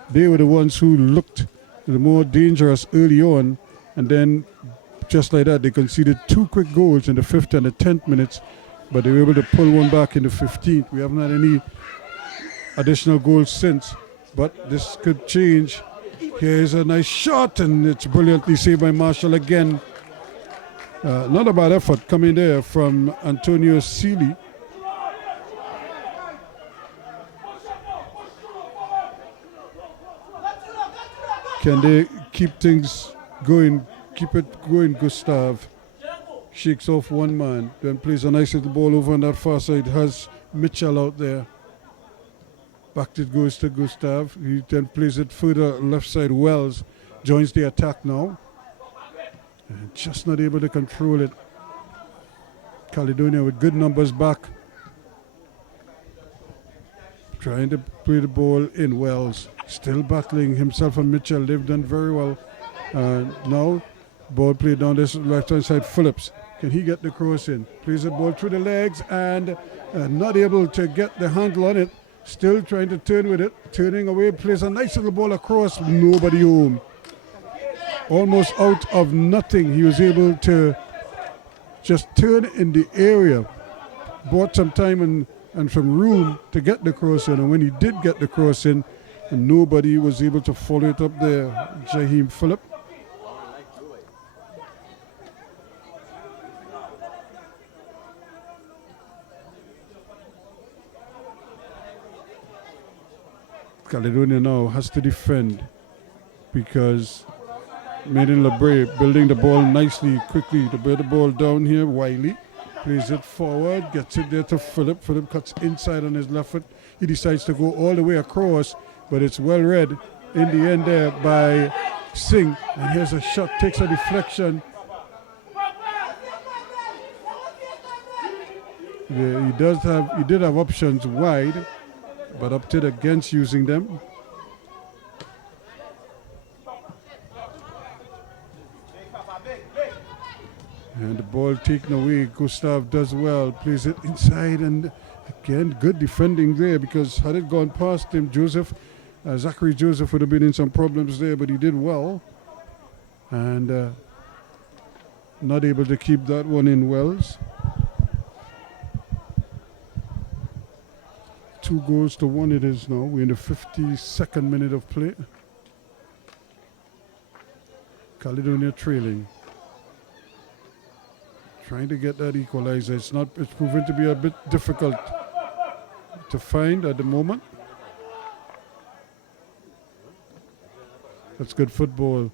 they were the ones who looked the more dangerous early on, and then just like that, they conceded 2 quick goals in the 5th and the 10th minutes, but they were able to pull one back in the 15th. We haven't had any additional goals since, but this could change. Here's a nice shot, and it's brilliantly saved by Marshall again. Not a bad effort coming there from Antonio Seeley. Can they keep things going? Keep it going, Gustav. Shakes off one man, then plays a nice little ball over on that far side. Has Mitchell out there. Back it goes to Gustav. He then plays it further left side. Wells joins the attack now. And just not able to control it. Caledonia with good numbers back. Trying to play the ball in. Wells still battling himself and Mitchell. They've done very well. Now, ball played down this left-hand side. Phillips, can he get the cross in? Plays the ball through the legs and not able to get the handle on it. Still trying to turn with it. Turning away, plays a nice little ball across. Nobody home. Almost out of nothing, he was able to just turn in the area. Bought some time and some room to get the cross in. And when he did get the cross in, nobody was able to follow it up there. Jaheim Phillip. Caledonia now has to defend because made in LaBrea building the ball nicely, quickly to build the ball down here. Wiley plays it forward, gets it there to Phillip. Phillip cuts inside on his left foot. He decides to go all the way across, but it's well read in the end there by Singh. And here's a shot, takes a deflection. Yeah, he did have options wide, but opted against using them. And the ball taken away. Gustav does well, plays it inside, and again, good defending there, because had it gone past him, Zachary Joseph would have been in some problems there, but he did well. And not able to keep that one in. Wells. 2-1 it is now. We're in the 52nd minute of play. Caledonia trailing. Trying to get that equalizer. It's proven to be a bit difficult. to find at the moment. That's good football.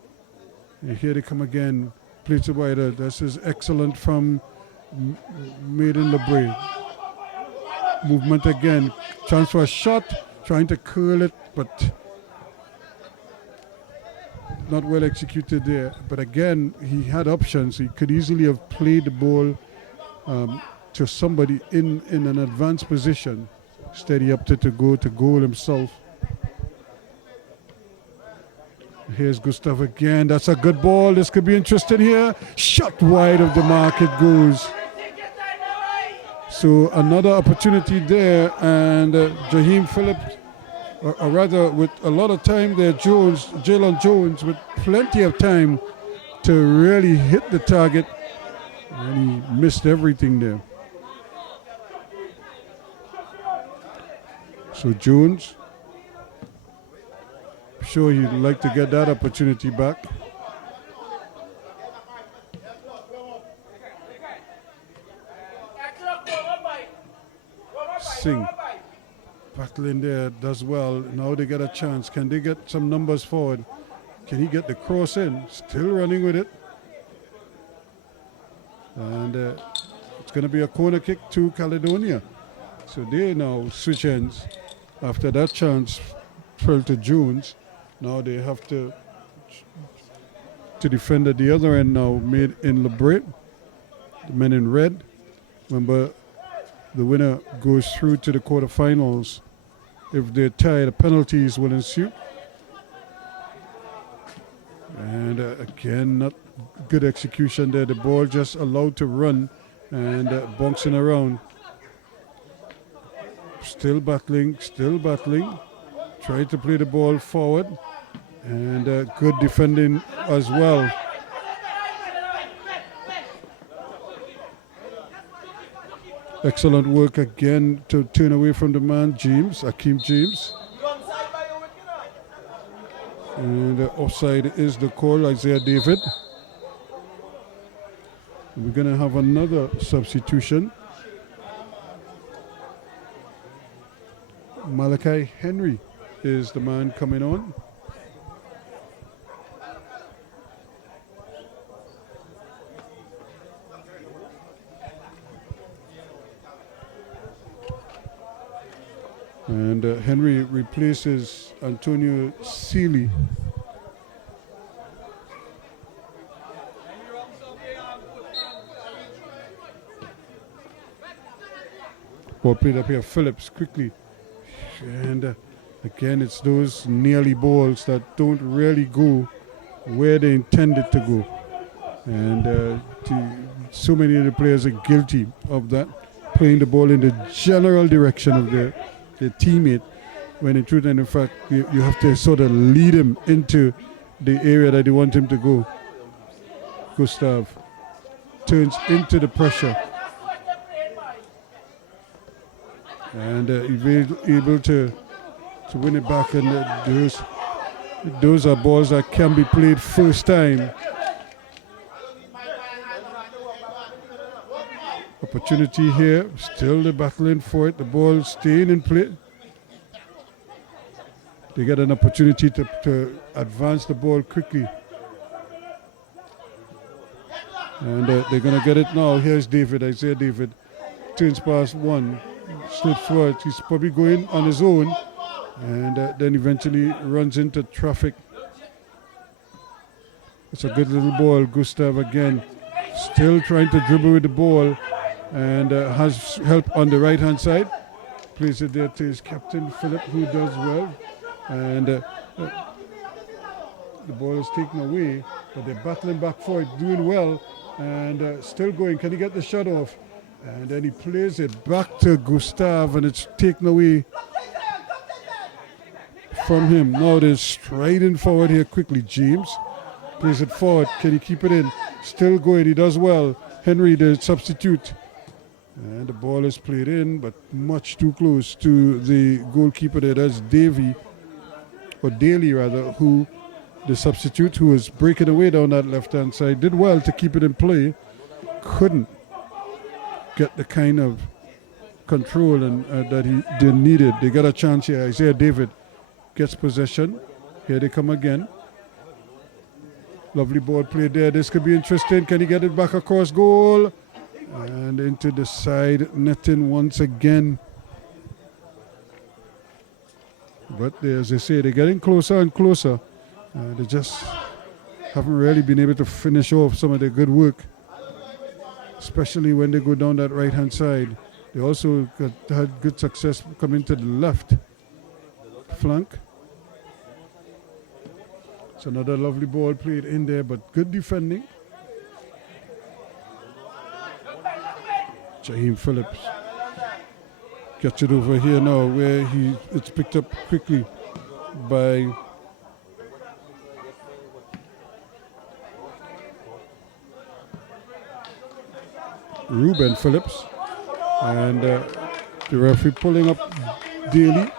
And here they come again. Plates it wider. This is excellent from Maiden LaBrea. Movement again. Chance for a shot. Trying to curl it, but not well executed there. But again, he had options. He could easily have played the ball to somebody in an advanced position. Instead, he opted to go to goal himself. Here's Gustav again. That's a good ball. This could be interesting here. Shot wide of the mark. It goes. So another opportunity there. And Jaheim Phillips, or rather with a lot of time there, Jalen Jones with plenty of time to really hit the target. And he missed everything there. So Jones, sure he'd like to get that opportunity back. Singh battling there, does well. Now they get a chance. Can they get some numbers forward? Can he get the cross in? Still running with it. And it's going to be a corner kick to Caledonia. So they now switch ends. After that chance fell to Jones, now they have to defend at the other end now, made in LaBrea. The men in red. Remember, the winner goes through to the quarterfinals. If they're tied, the penalties will ensue. And again, not good execution there. The ball just allowed to run and bouncing around. Still battling. Trying to play the ball forward. And good defending as well. Excellent work again to turn away from the man, Akeem James. And offside is the call, Isaiah David. We're going to have another substitution. Malachi Henry is the man coming on. And Henry replaces Antonio Seeley. Ball played up here, Phillips quickly. And again, it's those nearly balls that don't really go where they intended to go. And so many of the players are guilty of that, playing the ball in the general direction of their teammate, when in truth and in fact you have to sort of lead him into the area that you want him to go. Gustav turns into the pressure and able to win it back, and those are balls that can be played first time. Opportunity here, still the battling for it, the ball staying in play. They get an opportunity to advance the ball quickly. And they're going to get it now. Here's David, Isaiah David. Turns past one, slips forward. He's probably going on his own, and then eventually runs into traffic. It's a good little ball. Gustav again, still trying to dribble with the ball. And has help on the right-hand side. Plays it there to his captain, Philip, who does well. And the ball is taken away, but they're battling back for it, doing well, and still going. Can he get the shot off? And then he plays it back to Gustav, and it's taken away from him. Now they're striding forward here quickly. James plays it forward. Can he keep it in? Still going. He does well. Henry, the substitute. And the ball is played in, but much too close to the goalkeeper there. That's Daly, who, the substitute, who was breaking away down that left-hand side. Did well to keep it in play. Couldn't get the kind of control and that they needed. They got a chance here. Isaiah David gets possession. Here they come again. Lovely ball played there. This could be interesting. Can he get it back across goal? And into the side netting once again. But as they say, they're getting closer and closer. They just haven't really been able to finish off some of their good work, especially when they go down that right-hand side. They also had good success coming to the left flank. It's another lovely ball played in there, but good defending. Jaheim Phillips gets it over here now, where it's picked up quickly by Ruben Phillips, and the referee pulling up Daly.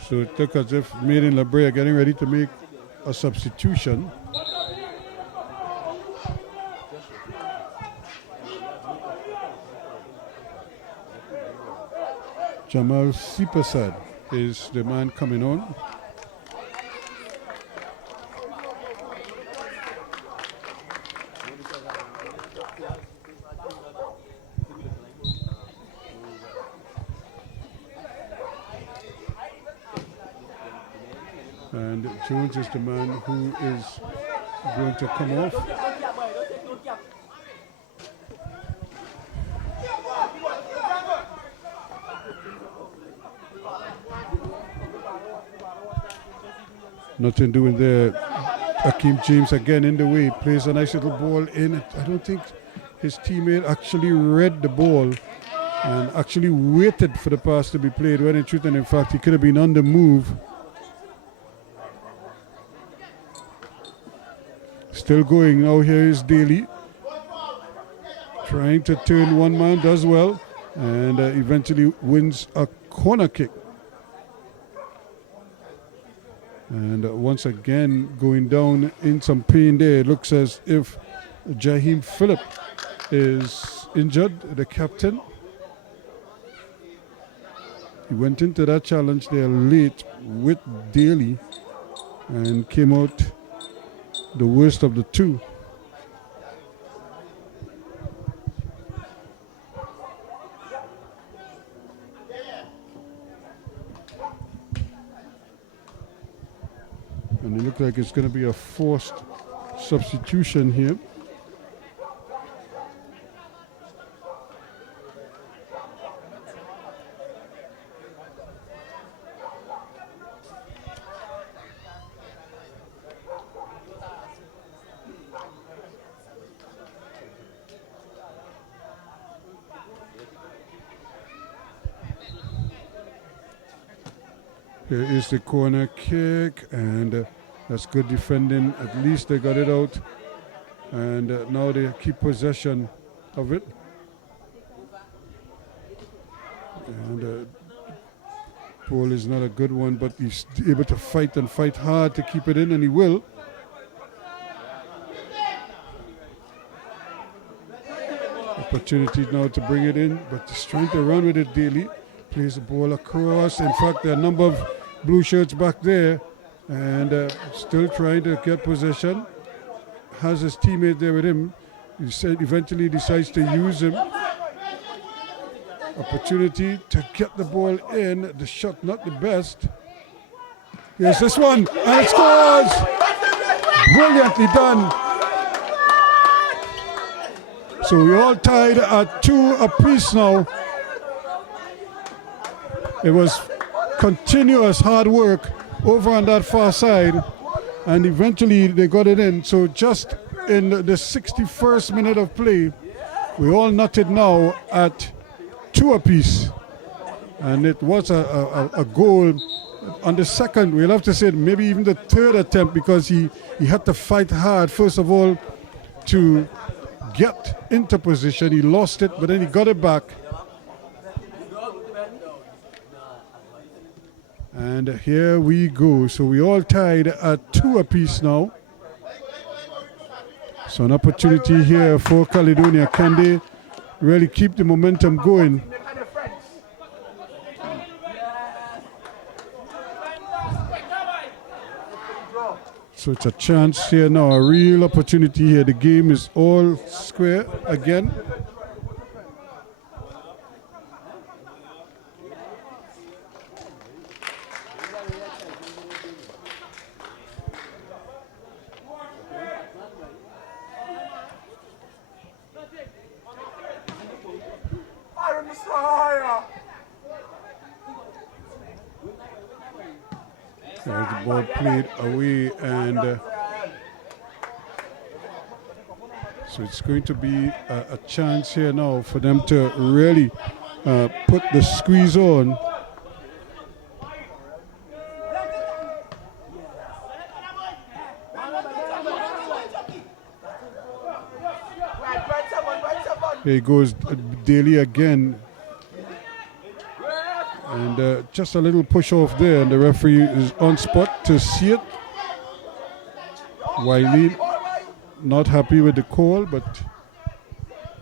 So it looked as if Made in LaBrea getting ready to make a substitution. Jamal Sipasad is the man coming on. And Jones is the man who is going to come off. Nothing doing there. Akeem James again in the way, plays a nice little ball in. I don't think his teammate actually read the ball and actually waited for the pass to be played, when in truth and in fact he could have been on the move. Still going now. Here is Daly trying to turn one man, does well, and eventually wins a corner kick. And once again going down in some pain there. It looks as if Jaheim Phillip is injured, the captain. He went into that challenge there late with Daly and came out the worst of the two. And it looks like it's going to be a forced substitution here. Here is the corner kick, and that's good defending. At least they got it out, and now they keep possession of it. And Paul is not a good one, but he's able to fight and fight hard to keep it in, and he will. Opportunity now to bring it in, but he's trying to run with it. Daly plays the ball across. In fact, there are a number of blue shirts back there, and still trying to get possession. Has his teammate there with him. He said eventually decides to use him. Opportunity to get the ball in. The shot not the best. Here's this one, and it scores! Brilliantly done. So we're all tied at 2 apiece now. It was continuous hard work over on that far side, and eventually they got it in. So just in the 61st minute of play, we all knotted now at 2 apiece, and it was a goal on the second, we'll have to say maybe even the third attempt, because he had to fight hard, first of all, to get into position. He lost it, but then he got it back. And here we go. So we all tied at 2 apiece now. So an opportunity here for Caledonia. Can they really keep the momentum going? So it's a chance here now, a real opportunity here. The game is all square again. There's the ball played away, and so it's going to be a chance here now for them to really put the squeeze on. Here goes Daly again. And just a little push off there, and the referee is on spot to see it. Wiley not happy with the call, but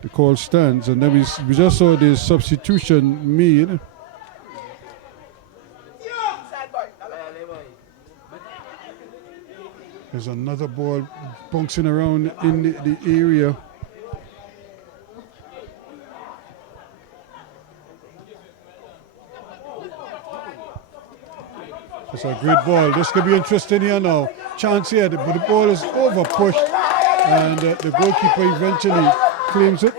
the call stands. And then we just saw the substitution made. There's another ball bouncing around in the area. It's a great ball. This could be interesting here now. Chance here, but the ball is over pushed, and the goalkeeper eventually claims it.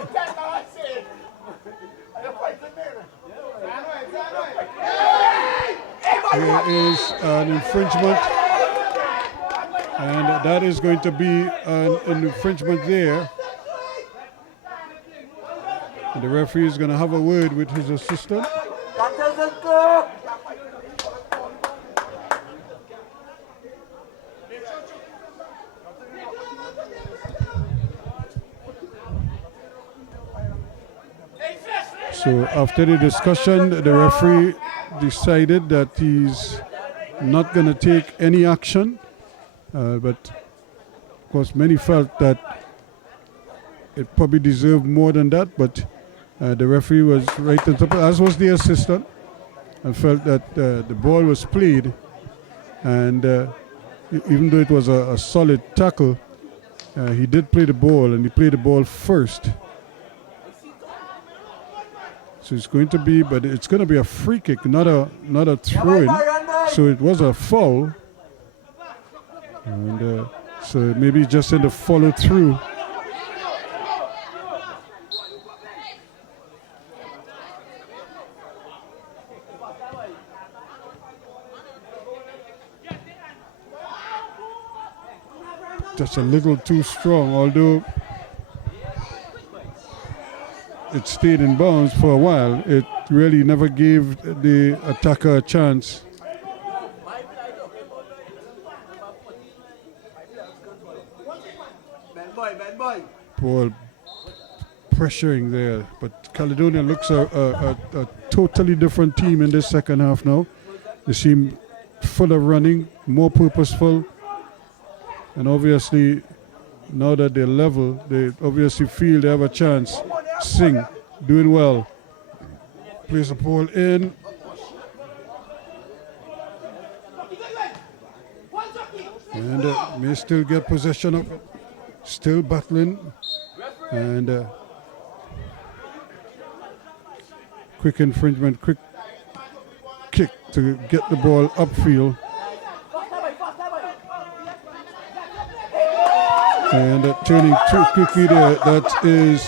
Here is an infringement, and that is going to be an infringement there. And the referee is going to have a word with his assistant. So after the discussion, the referee decided that he's not going to take any action, but of course many felt that it probably deserved more than that, but the referee was right on top, as was the assistant, and felt that the ball was played, and even though it was a solid tackle, he did play the ball, and he played the ball first. So it's going to be, but it's going to be a free kick, not a throw-in. So it was a foul, and so maybe just in the follow-through. Just a little too strong, although it stayed in bounds for a while. It really never gave the attacker a chance. Ball pressuring there, but Caledonia looks a totally different team in this second half now. They seem full of running, more purposeful, and obviously now that they're level, they obviously feel they have a chance. Singh doing well. Plays the ball in. And may still get possession of it. Still battling. And quick infringement, quick kick to get the ball upfield. And turning too quickly there, that is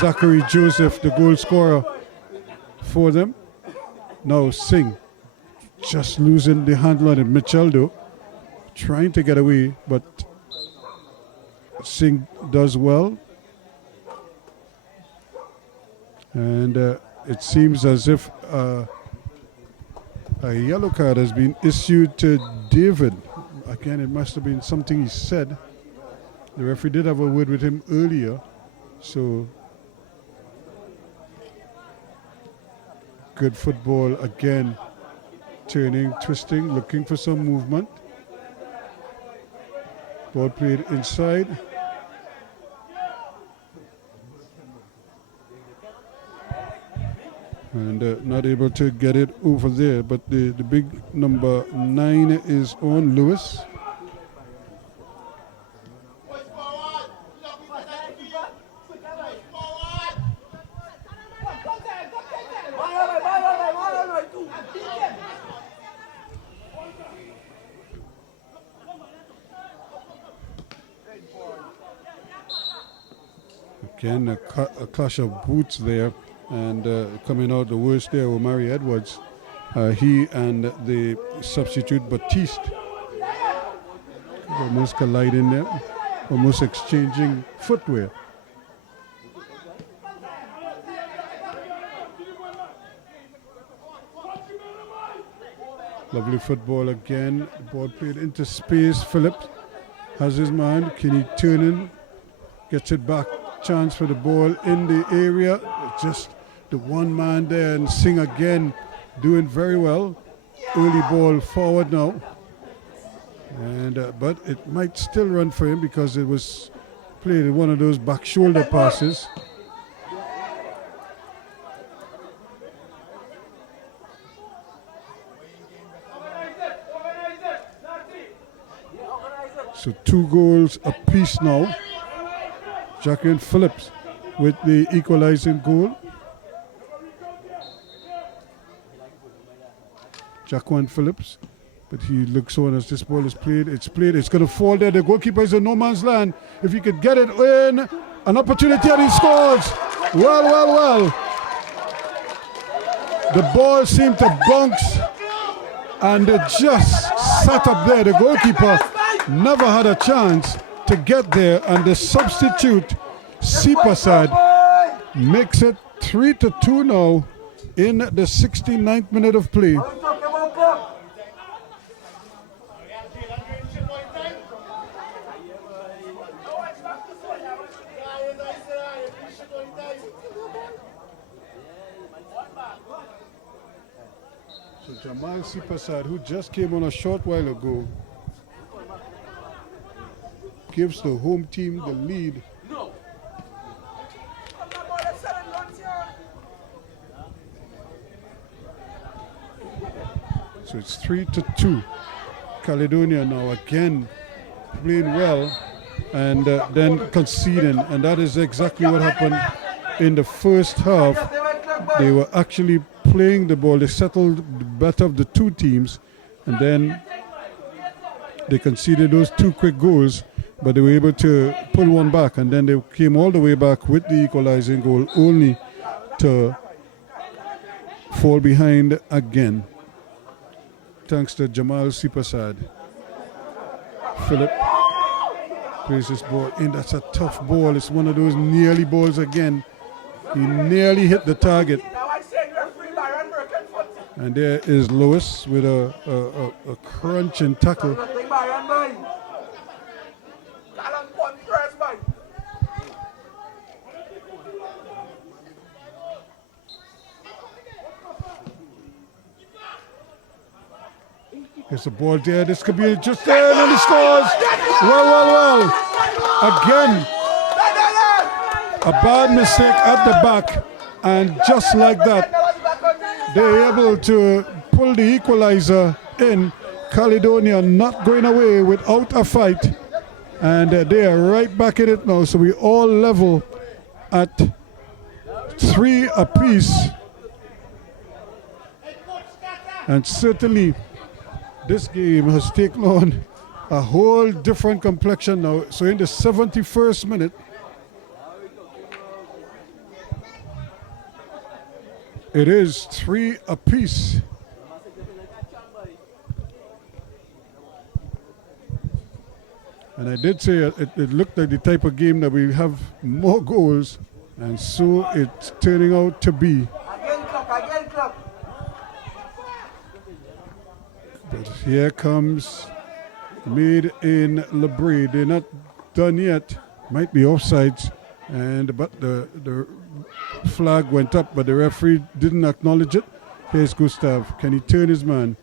Zachary Joseph, the goal scorer for them. Now Singh just losing the handle on it. Mitchell though trying to get away, but Singh does well. And it seems as if a A yellow card has been issued to David. Again, it must have been something he said. The referee did have a word with him earlier. So, good football again. Turning, twisting, looking for some movement. Ball played inside. And not able to get it over there. But the big number 9 is on, Lewis. Again, a clash of boots there. And coming out the worst there were Mari Edwards. He and the substitute Batiste almost colliding there, almost exchanging footwear. Lovely football again. Ball played into space. Phillips has his man. Can he turn in? Gets it back. Chance for the ball in the area. Just the one man there, and Singh again doing very well. Early ball forward now. And but it might still run for him because it was played in one of those back shoulder passes. So 2 goals apiece now. Jacqueline Phillips with the equalizing goal. Jaquan Phillips, but he looks on as this ball is played. It's played. It's going to fall there. The goalkeeper is in no man's land. If he could get it in, an opportunity, and he scores. Well. The ball seemed to bounce, and it just sat up there. The goalkeeper never had a chance to get there, and the substitute, Sipasad, makes it 3-2 now in the 69th minute of play. So Jamal Sipasad, who just came on a short while ago, gives the home team the lead. So it's 3-2. Caledonia now again playing well and then conceding, and that is exactly what happened in the first half. They were actually playing the ball. They settled the better of the two teams, and then they conceded those 2 quick goals, but they were able to pull one back, and then they came all the way back with the equalizing goal, only to fall behind again. Thanks to Jamal Sipasad. Philip plays this ball in. That's a tough ball. It's one of those nearly balls again. He nearly hit the target. And there is Lewis with a crunching tackle. There's a ball there. This could be just there, and he scores. Well. Again, a bad mistake at the back, and just like that, they're able to pull the equalizer in. Caledonia not going away without a fight, and they are right back in it now. So we all level at 3 apiece, and certainly this game has taken on a whole different complexion now. So in the 71st minute, it is 3 apiece. And I did say it looked like the type of game that we have more goals, and so it's turning out to be. But here comes made in LaBrea. They're not done yet. Might be offsides. But the flag went up, but the referee didn't acknowledge it. Here's Gustav. Can he turn his man?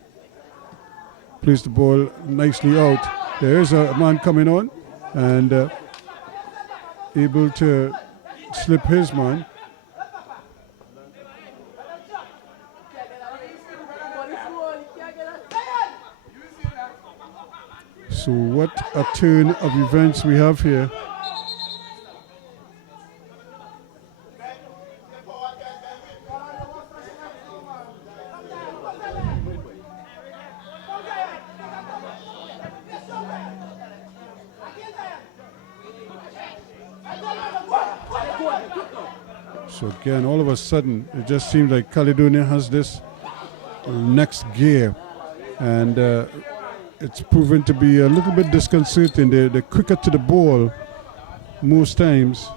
Plays the ball nicely out. There is a man coming on and able to slip his man. So what a turn of events we have here. So again, all of a sudden, it just seems like Caledonia has this next gear, and it's proven to be a little bit disconcerting. They're quicker to the ball most times.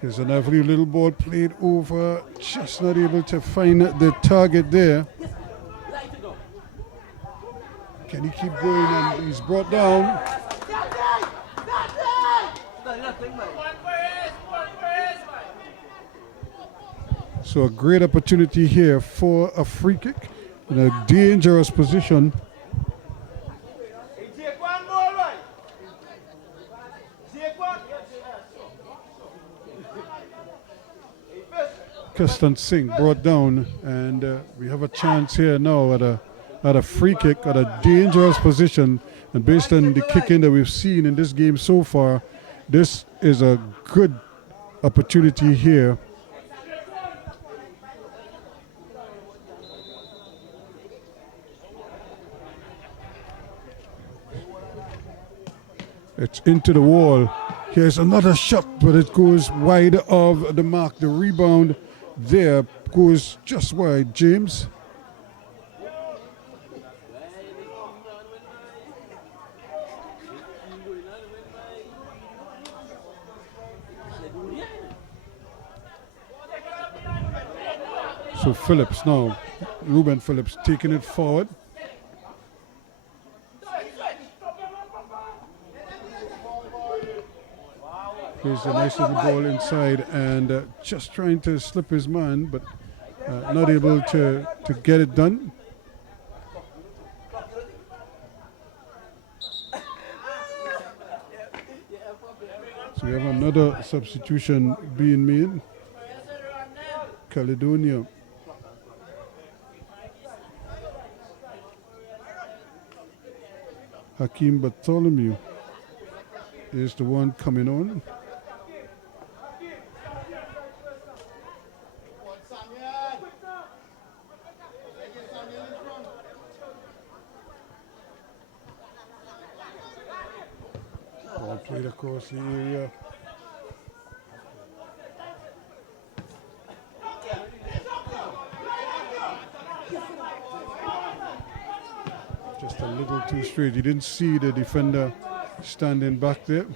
Here's an every little ball played over, just not able to find the target there. Can he keep going? And he's brought down. So a great opportunity here for a free kick in a dangerous position. Keston Singh brought down, and we have a chance here now at a free kick at a dangerous position. And based on the kicking that we've seen in this game so far, this is a good opportunity here. It's into the wall. Here's another shot, but it goes wide of the mark. The rebound there goes just wide. James. So Phillips now, Ruben Phillips taking it forward. Here's a nice little ball inside and just trying to slip his man, but not able to get it done. So we have another substitution being made. Caledonia. Hakeem Bartholomew is the one coming on. Ball played across the area. Just a little too straight. You didn't see the defender standing back there.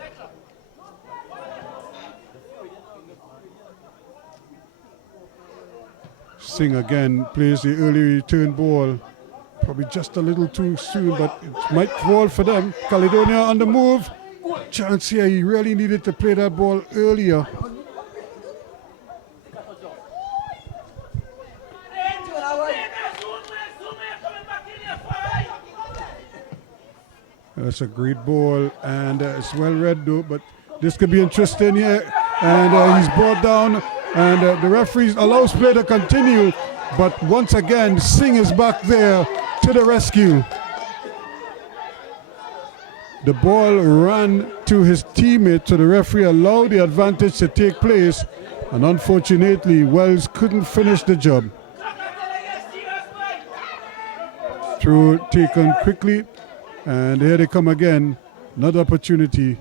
Singh again plays the early return ball. Probably just a little too soon, but it might fall for them. Caledonia on the move. Chance here. He really needed to play that ball earlier. That's a great ball, and it's well read though, but this could be interesting here. And he's brought down, and the referee allows play to continue, but once again, Singh is back there to the rescue. The ball ran to his teammate, so the referee allowed the advantage to take place, and unfortunately, Wells couldn't finish the job. Throw taken quickly. And here they come again. Another opportunity.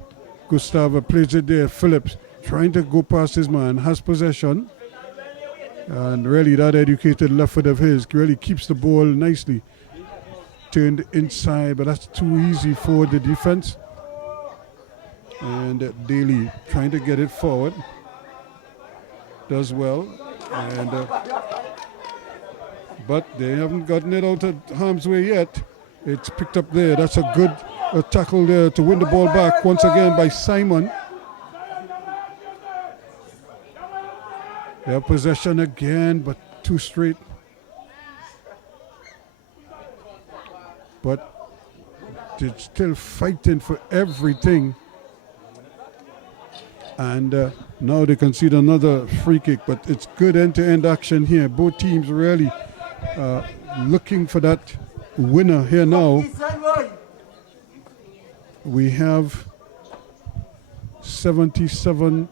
Gustavo plays it there. Phillips trying to go past his man. Has possession. And really that educated left foot of his really keeps the ball nicely. Turned inside, but that's too easy for the defense. And Daly trying to get it forward. does well, and but they haven't gotten it out of harm's way yet. It's picked up there. That's a good tackle there to win the ball back once again by Simon. They have possession again, but too straight. But they're still fighting for everything. And now they concede another free kick, but it's good end-to-end action here. Both teams really looking for that winner here now. We have 77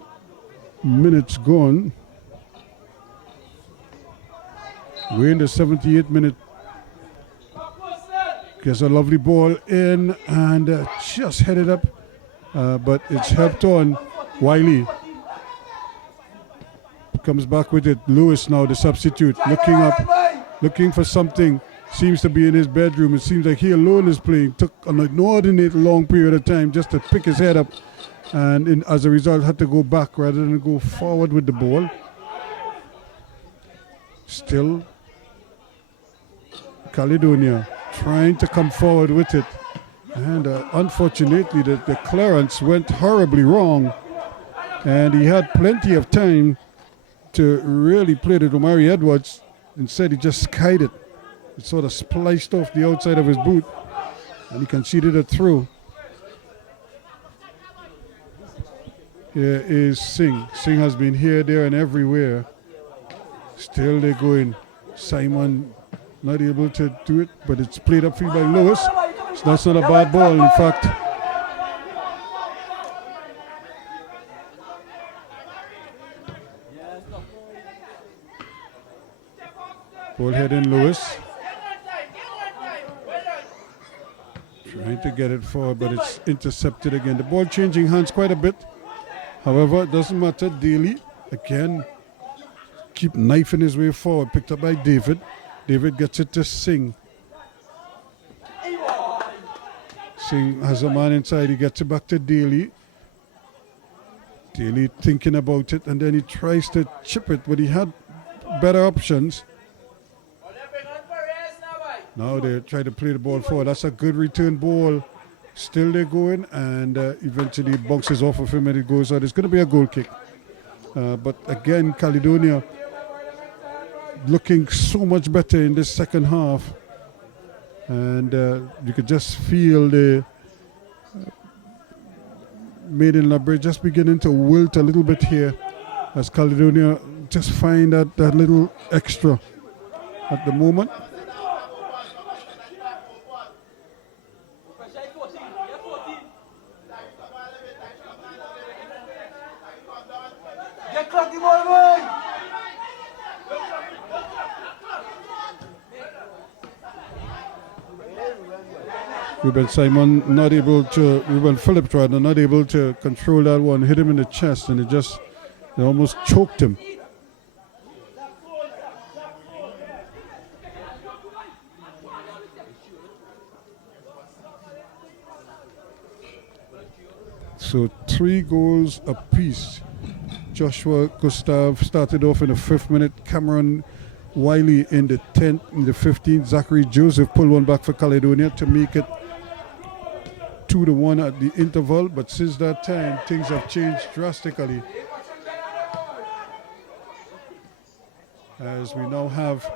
minutes gone. We're in the 78th minute. Gets a lovely ball in and just headed up, but it's helped on. Wiley comes back with it. Lewis now, the substitute, looking up, looking for something. Seems to be in his bedroom. It seems like he alone is playing. Took an inordinate long period of time just to pick his head up, and as a result had to go back rather than go forward with the ball. Still Caledonia trying to come forward with it, and unfortunately the clearance went horribly wrong, and he had plenty of time to really play to Omari Edwards. Instead he just skied it. It sort of spliced off the outside of his boot, and he conceded a throw. Here is Singh. Singh has been here, there, and everywhere. Still they're going. Simon not able to do it, but it's played upfield by Lewis. So that's not a bad ball, in fact. Ball head in Lewis. Trying to get it forward, but it's intercepted again. The ball changing hands quite a bit. However, it doesn't matter. Daly, again, keep knifing his way forward. Picked up by David. David gets it to Singh. Singh has a man inside. He gets it back to Daly. Daly thinking about it, and then he tries to chip it, but he had better options. Now they try to play the ball forward. That's a good return ball. Still they're going, and eventually it bounces off of him and it goes out. It's going to be a goal kick. But again, Caledonia looking so much better in this second half. And you could just feel the made in LaBrea just beginning to wilt a little bit here as Caledonia just find that little extra at the moment. Ruben Phillips rather, not able to control that one, hit him in the chest, and it almost choked him. So 3 goals apiece. Joshua Gustav started off in the 5th minute. Cameron Wiley in the 10th, in the 15th. Zachary Joseph pulled one back for Caledonia to make it 2-1 at the interval, but since that time things have changed drastically, as we now have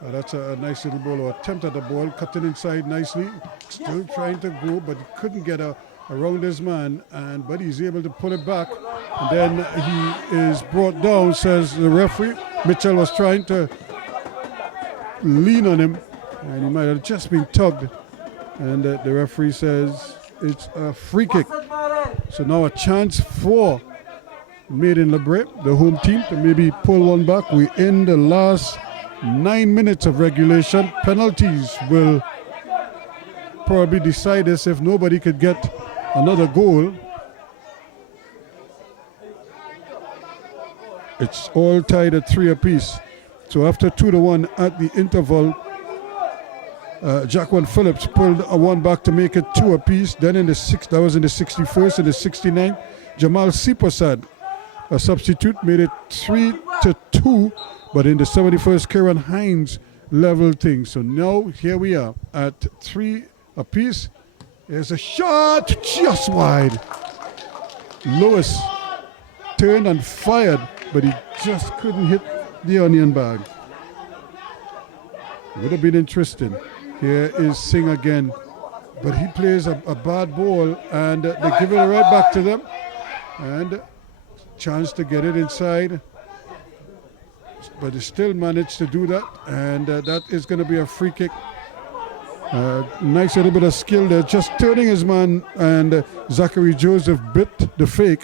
that's a nice little ball, or attempt at the ball, cutting inside nicely, still trying to go, but he couldn't get around his man, but he's able to pull it back, and then he is brought down, says the referee. Mitchell was trying to lean on him, and he might have just been tugged. And the referee says it's a free kick. So now a chance for Made in LaBrea, the home team, to maybe pull one back. We end the last 9 minutes of regulation. Penalties will probably decide this if nobody could get another goal. It's all tied at 3 apiece. So after 2-1 at the interval, Jacqueline Phillips pulled a one back to make it 2 apiece. Then in the 61st and the 69th, Jamal Sipasad a substitute, made it 3-2. But in the 71st, Kieran Hines leveled things. So now here we are at 3 apiece. There's a shot just wide. Lewis turned and fired, but he just couldn't hit the onion bag. Would have been interesting. Here is Singh again, but he plays a bad ball, and they give it right back to them. And chance to get it inside, but they still managed to do that, and that is going to be a free kick. Nice little bit of skill there, just turning his man, and Zachary Joseph bit the fake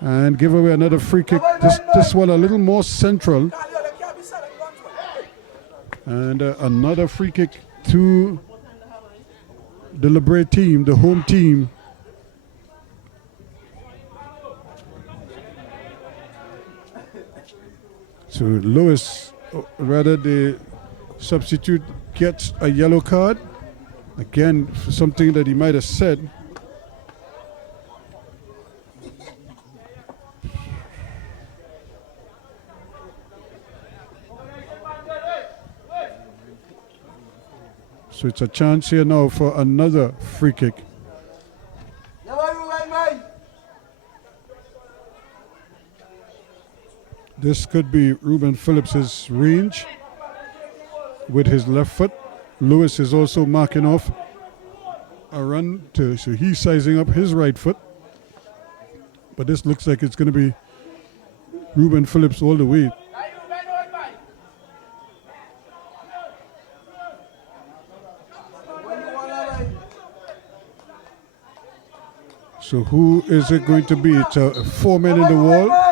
and give away another free kick. This one a little more central, and another free kick to the LaBrea team, the home team. So Lewis, rather the substitute, gets a yellow card. Again, for something that he might have said. So it's a chance here now for another free kick. This could be Ruben Phillips' range with his left foot. Lewis is also marking off a run, so he's sizing up his right foot. But this looks like it's going to be Ruben Phillips all the way. So who is it going to be? It's a 4 men in the wall.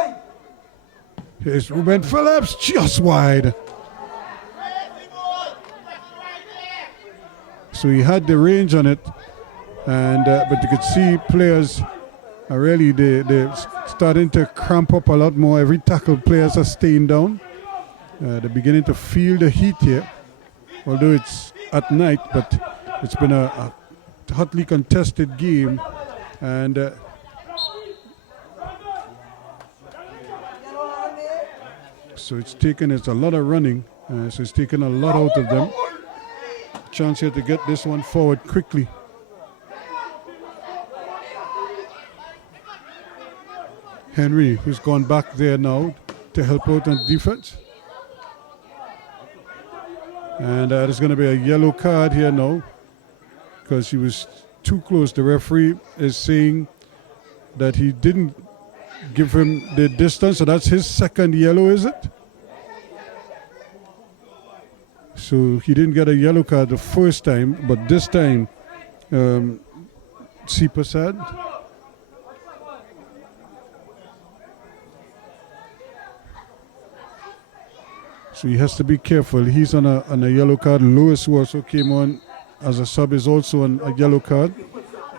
Here's Ruben Phillips, just wide. So he had the range on it, and but you could see players are really they're starting to cramp up a lot more. Every tackle, players are staying down. They're beginning to feel the heat here, although it's at night. But it's been a hotly contested game, and so it's a lot of running, so it's taken a lot out of them. Chance here to get this one forward quickly. Henry, who's gone back there now to help out on defense. And there's going to be a yellow card here now because he was too close. The referee is saying that he didn't give him the distance, so that's his second yellow, is it? So he didn't get a yellow card the first time, but this time, Sipa said. So he has to be careful. He's on a yellow card. Lewis, who also came on as a sub, is also on a yellow card.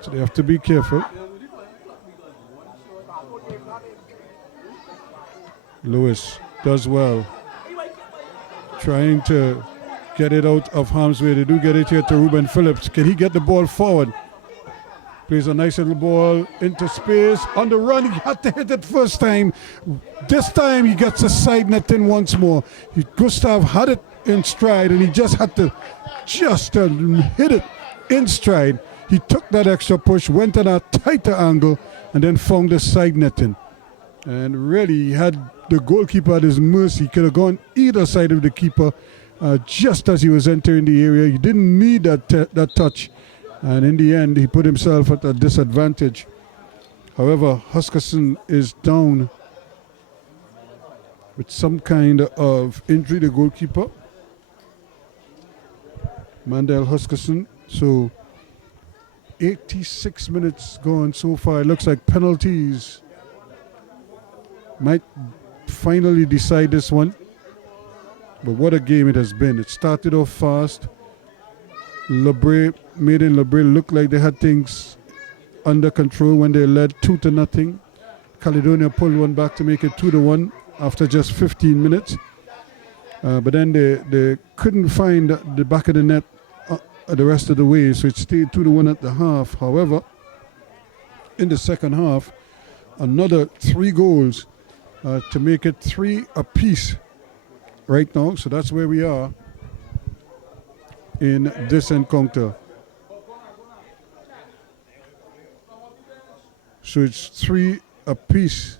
So they have to be careful. Lewis does well, trying to get it out of harm's way. They do get it here to Ruben Phillips. Can he get the ball forward? Plays a nice little ball into space. On the run, he had to hit it first time. This time he gets a side net in once more. Gustav had it in stride, and he just had to hit it in stride. He took that extra push, went at a tighter angle, and then found the side netting. And really, he had the goalkeeper at his mercy. He could have gone either side of the keeper just as he was entering the area. He didn't need that touch. And in the end, he put himself at a disadvantage. However, Huskisson is down with some kind of injury, the goalkeeper, Mandel Huskisson. So 86 minutes gone so far. It looks like penalties might finally decide this one. But what a game it has been. It started off fast. LaBrea made LaBrea look like they had things under control when they led 2-0. Caledonia pulled one back to make it 2-1 after just 15 minutes. But then they couldn't find the back of the net the rest of the way, so it stayed 2-1 at the half. However, in the second half, another 3 goals to make it 3 apiece right now. So that's where we are in this encounter. So it's 3 apiece.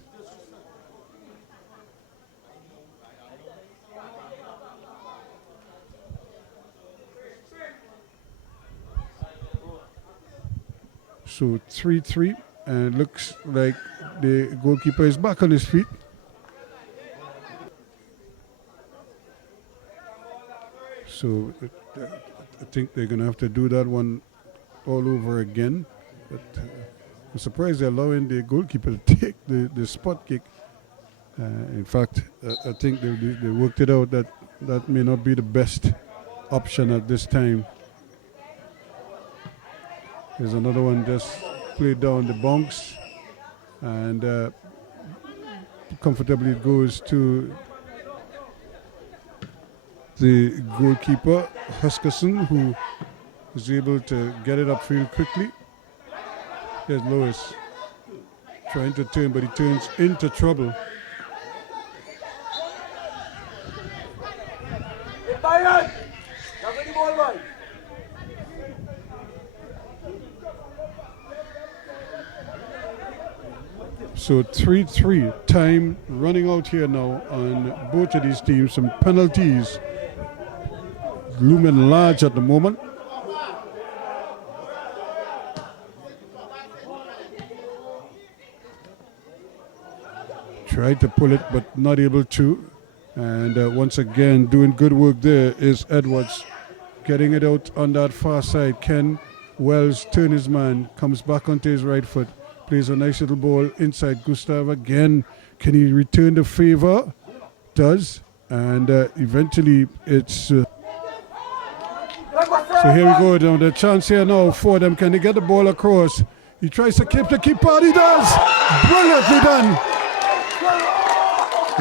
So 3-3, and looks like the goalkeeper is back on his feet. So I think they're going to have to do that one all over again. But I'm surprised they're allowing the goalkeeper to take the spot kick. In fact, I think they worked it out that that may not be the best option at this time. There's another one just played down the bunks, and comfortably it goes to the goalkeeper, Huskerson, who is able to get it upfield quickly. There's Lewis trying to turn, but he turns into trouble. So 3-3, time running out here now on both of these teams. Some penalties looming large at the moment. Tried to pull it, but not able to. And once again, doing good work there is Edwards. Getting it out on that far side. Ken Wells turn his man, comes back onto his right foot. Plays a nice little ball inside. Gustav again. Can he return the favor? Does. And eventually it's... so here we go. Now the chance here now for them. Can they get the ball across? He tries to keep the keeper. He does. Brilliantly done.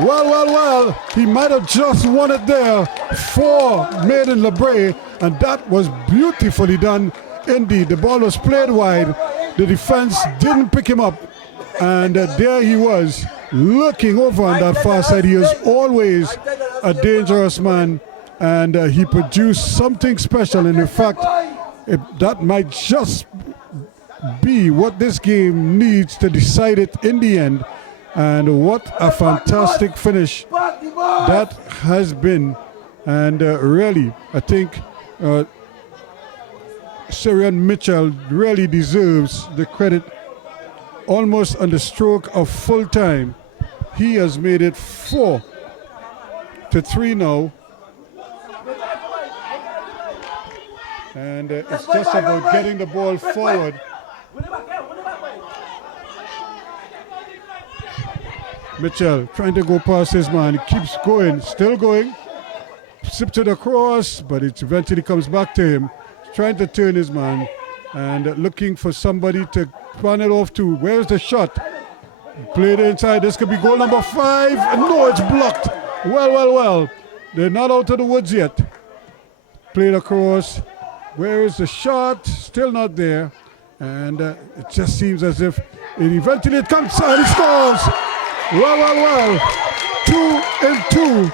Well. He might have just won it there for Maiden LaBrea. And that was beautifully done indeed. The ball was played wide. The defense didn't pick him up, and there he was looking over on that far side. He is always a dangerous man, and he produced something special. And in fact, that might just be what this game needs to decide it in the end. And what a fantastic finish that has been. And really, I think Syrian Mitchell really deserves the credit. Almost on the stroke of full time, he has made it 4-3 now. And it's just about getting the ball forward. Mitchell trying to go past his man. He keeps going, still going. Sip to the cross, but it eventually comes back to him. Trying to turn his man and looking for somebody to run it off to. Where's the shot? Played inside. This could be goal number 5. No, it's blocked. Well. They're not out of the woods yet. Played across. Where is the shot? Still not there. And it just seems as if it comes and he scores. Well. 2-2.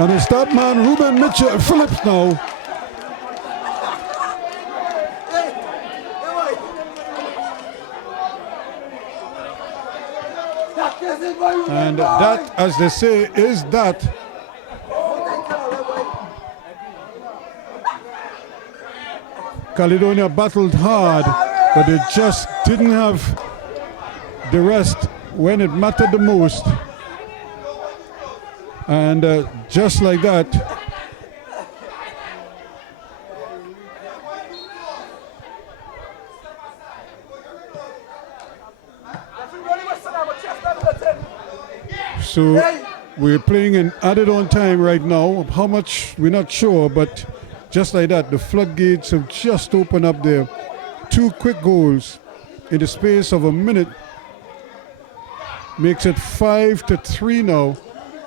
And it's that man, Ruben Mitchell Phillips now. And that, as they say, is that. Caledonia battled hard, but they just didn't have the rest when it mattered the most. And just like that, so we're playing in added on time right now. How much, we're not sure, but just like that, the floodgates have just opened up there. 2 quick goals in the space of a minute makes it 5-3 now.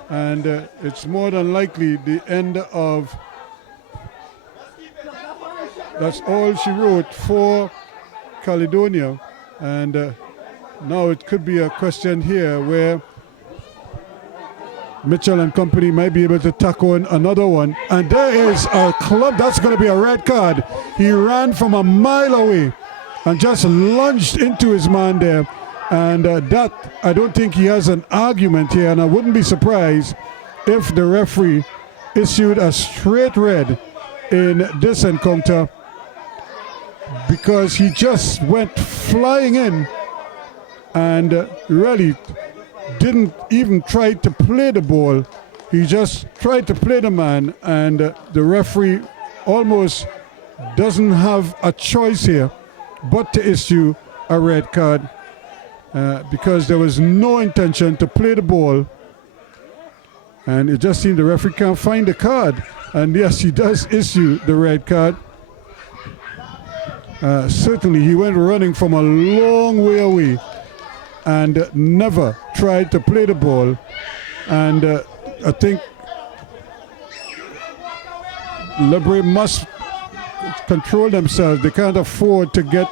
And it's more than likely the end of... That's all she wrote for Caledonia. And Now it could be a question here where Mitchell and company might be able to tack on another one. And there is a club. That's going to be a red card. He ran from a mile away and just lunged into his man there. And that, I don't think he has an argument here. And I wouldn't be surprised if the referee issued a straight red in this encounter, because he just went flying in and really didn't even try to play the ball. He just tried to play the man, and the referee almost doesn't have a choice here but to issue a red card because there was no intention to play the ball, and it just seemed the referee can't find the card. And yes, he does issue the red card. Certainly he went running from a long way away and never tried to play the ball. And I think LaBrea must control themselves. They can't afford to get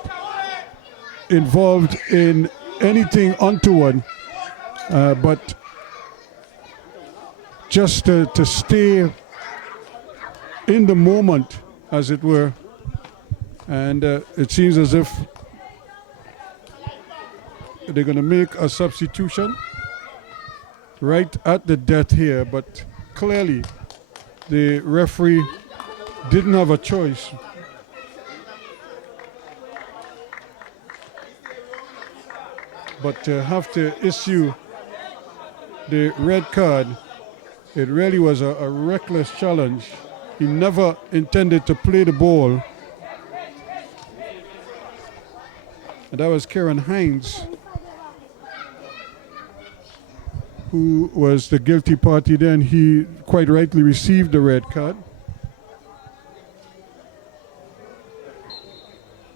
involved in anything untoward, but just to stay in the moment, as it were. And it seems as if they're going to make a substitution right at the death here, but clearly the referee didn't have a choice. But to have to issue the red card, it really was a reckless challenge. He never intended to play the ball. And that was Kieran Hines, who was the guilty party then. He quite rightly received the red card.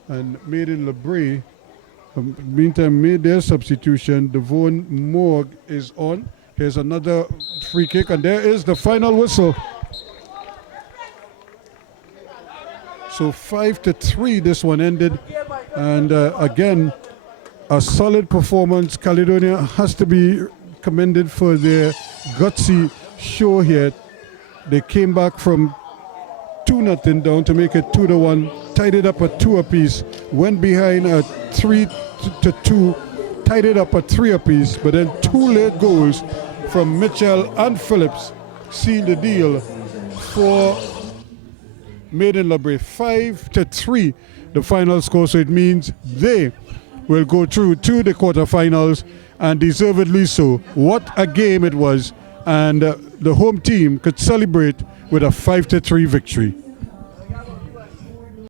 And Maiden LaBrea, meantime, made their substitution. Devon Morg is on. Here's another free kick, and there is the final whistle. So 5-3 this one ended. And again, a solid performance. Caledonia has to be commended for their gutsy show here. They came back from 2-0 down to make it 2-1, tied it up at 2 apiece, went behind at 3-2, tied it up at 3 apiece, but then 2 late goals from Mitchell and Phillips sealed the deal for Maiden LaBrea. 5-3 the final score, so it means they will go through to the quarterfinals, and deservedly so. What a game it was, and the home team could celebrate with a 5-3 victory.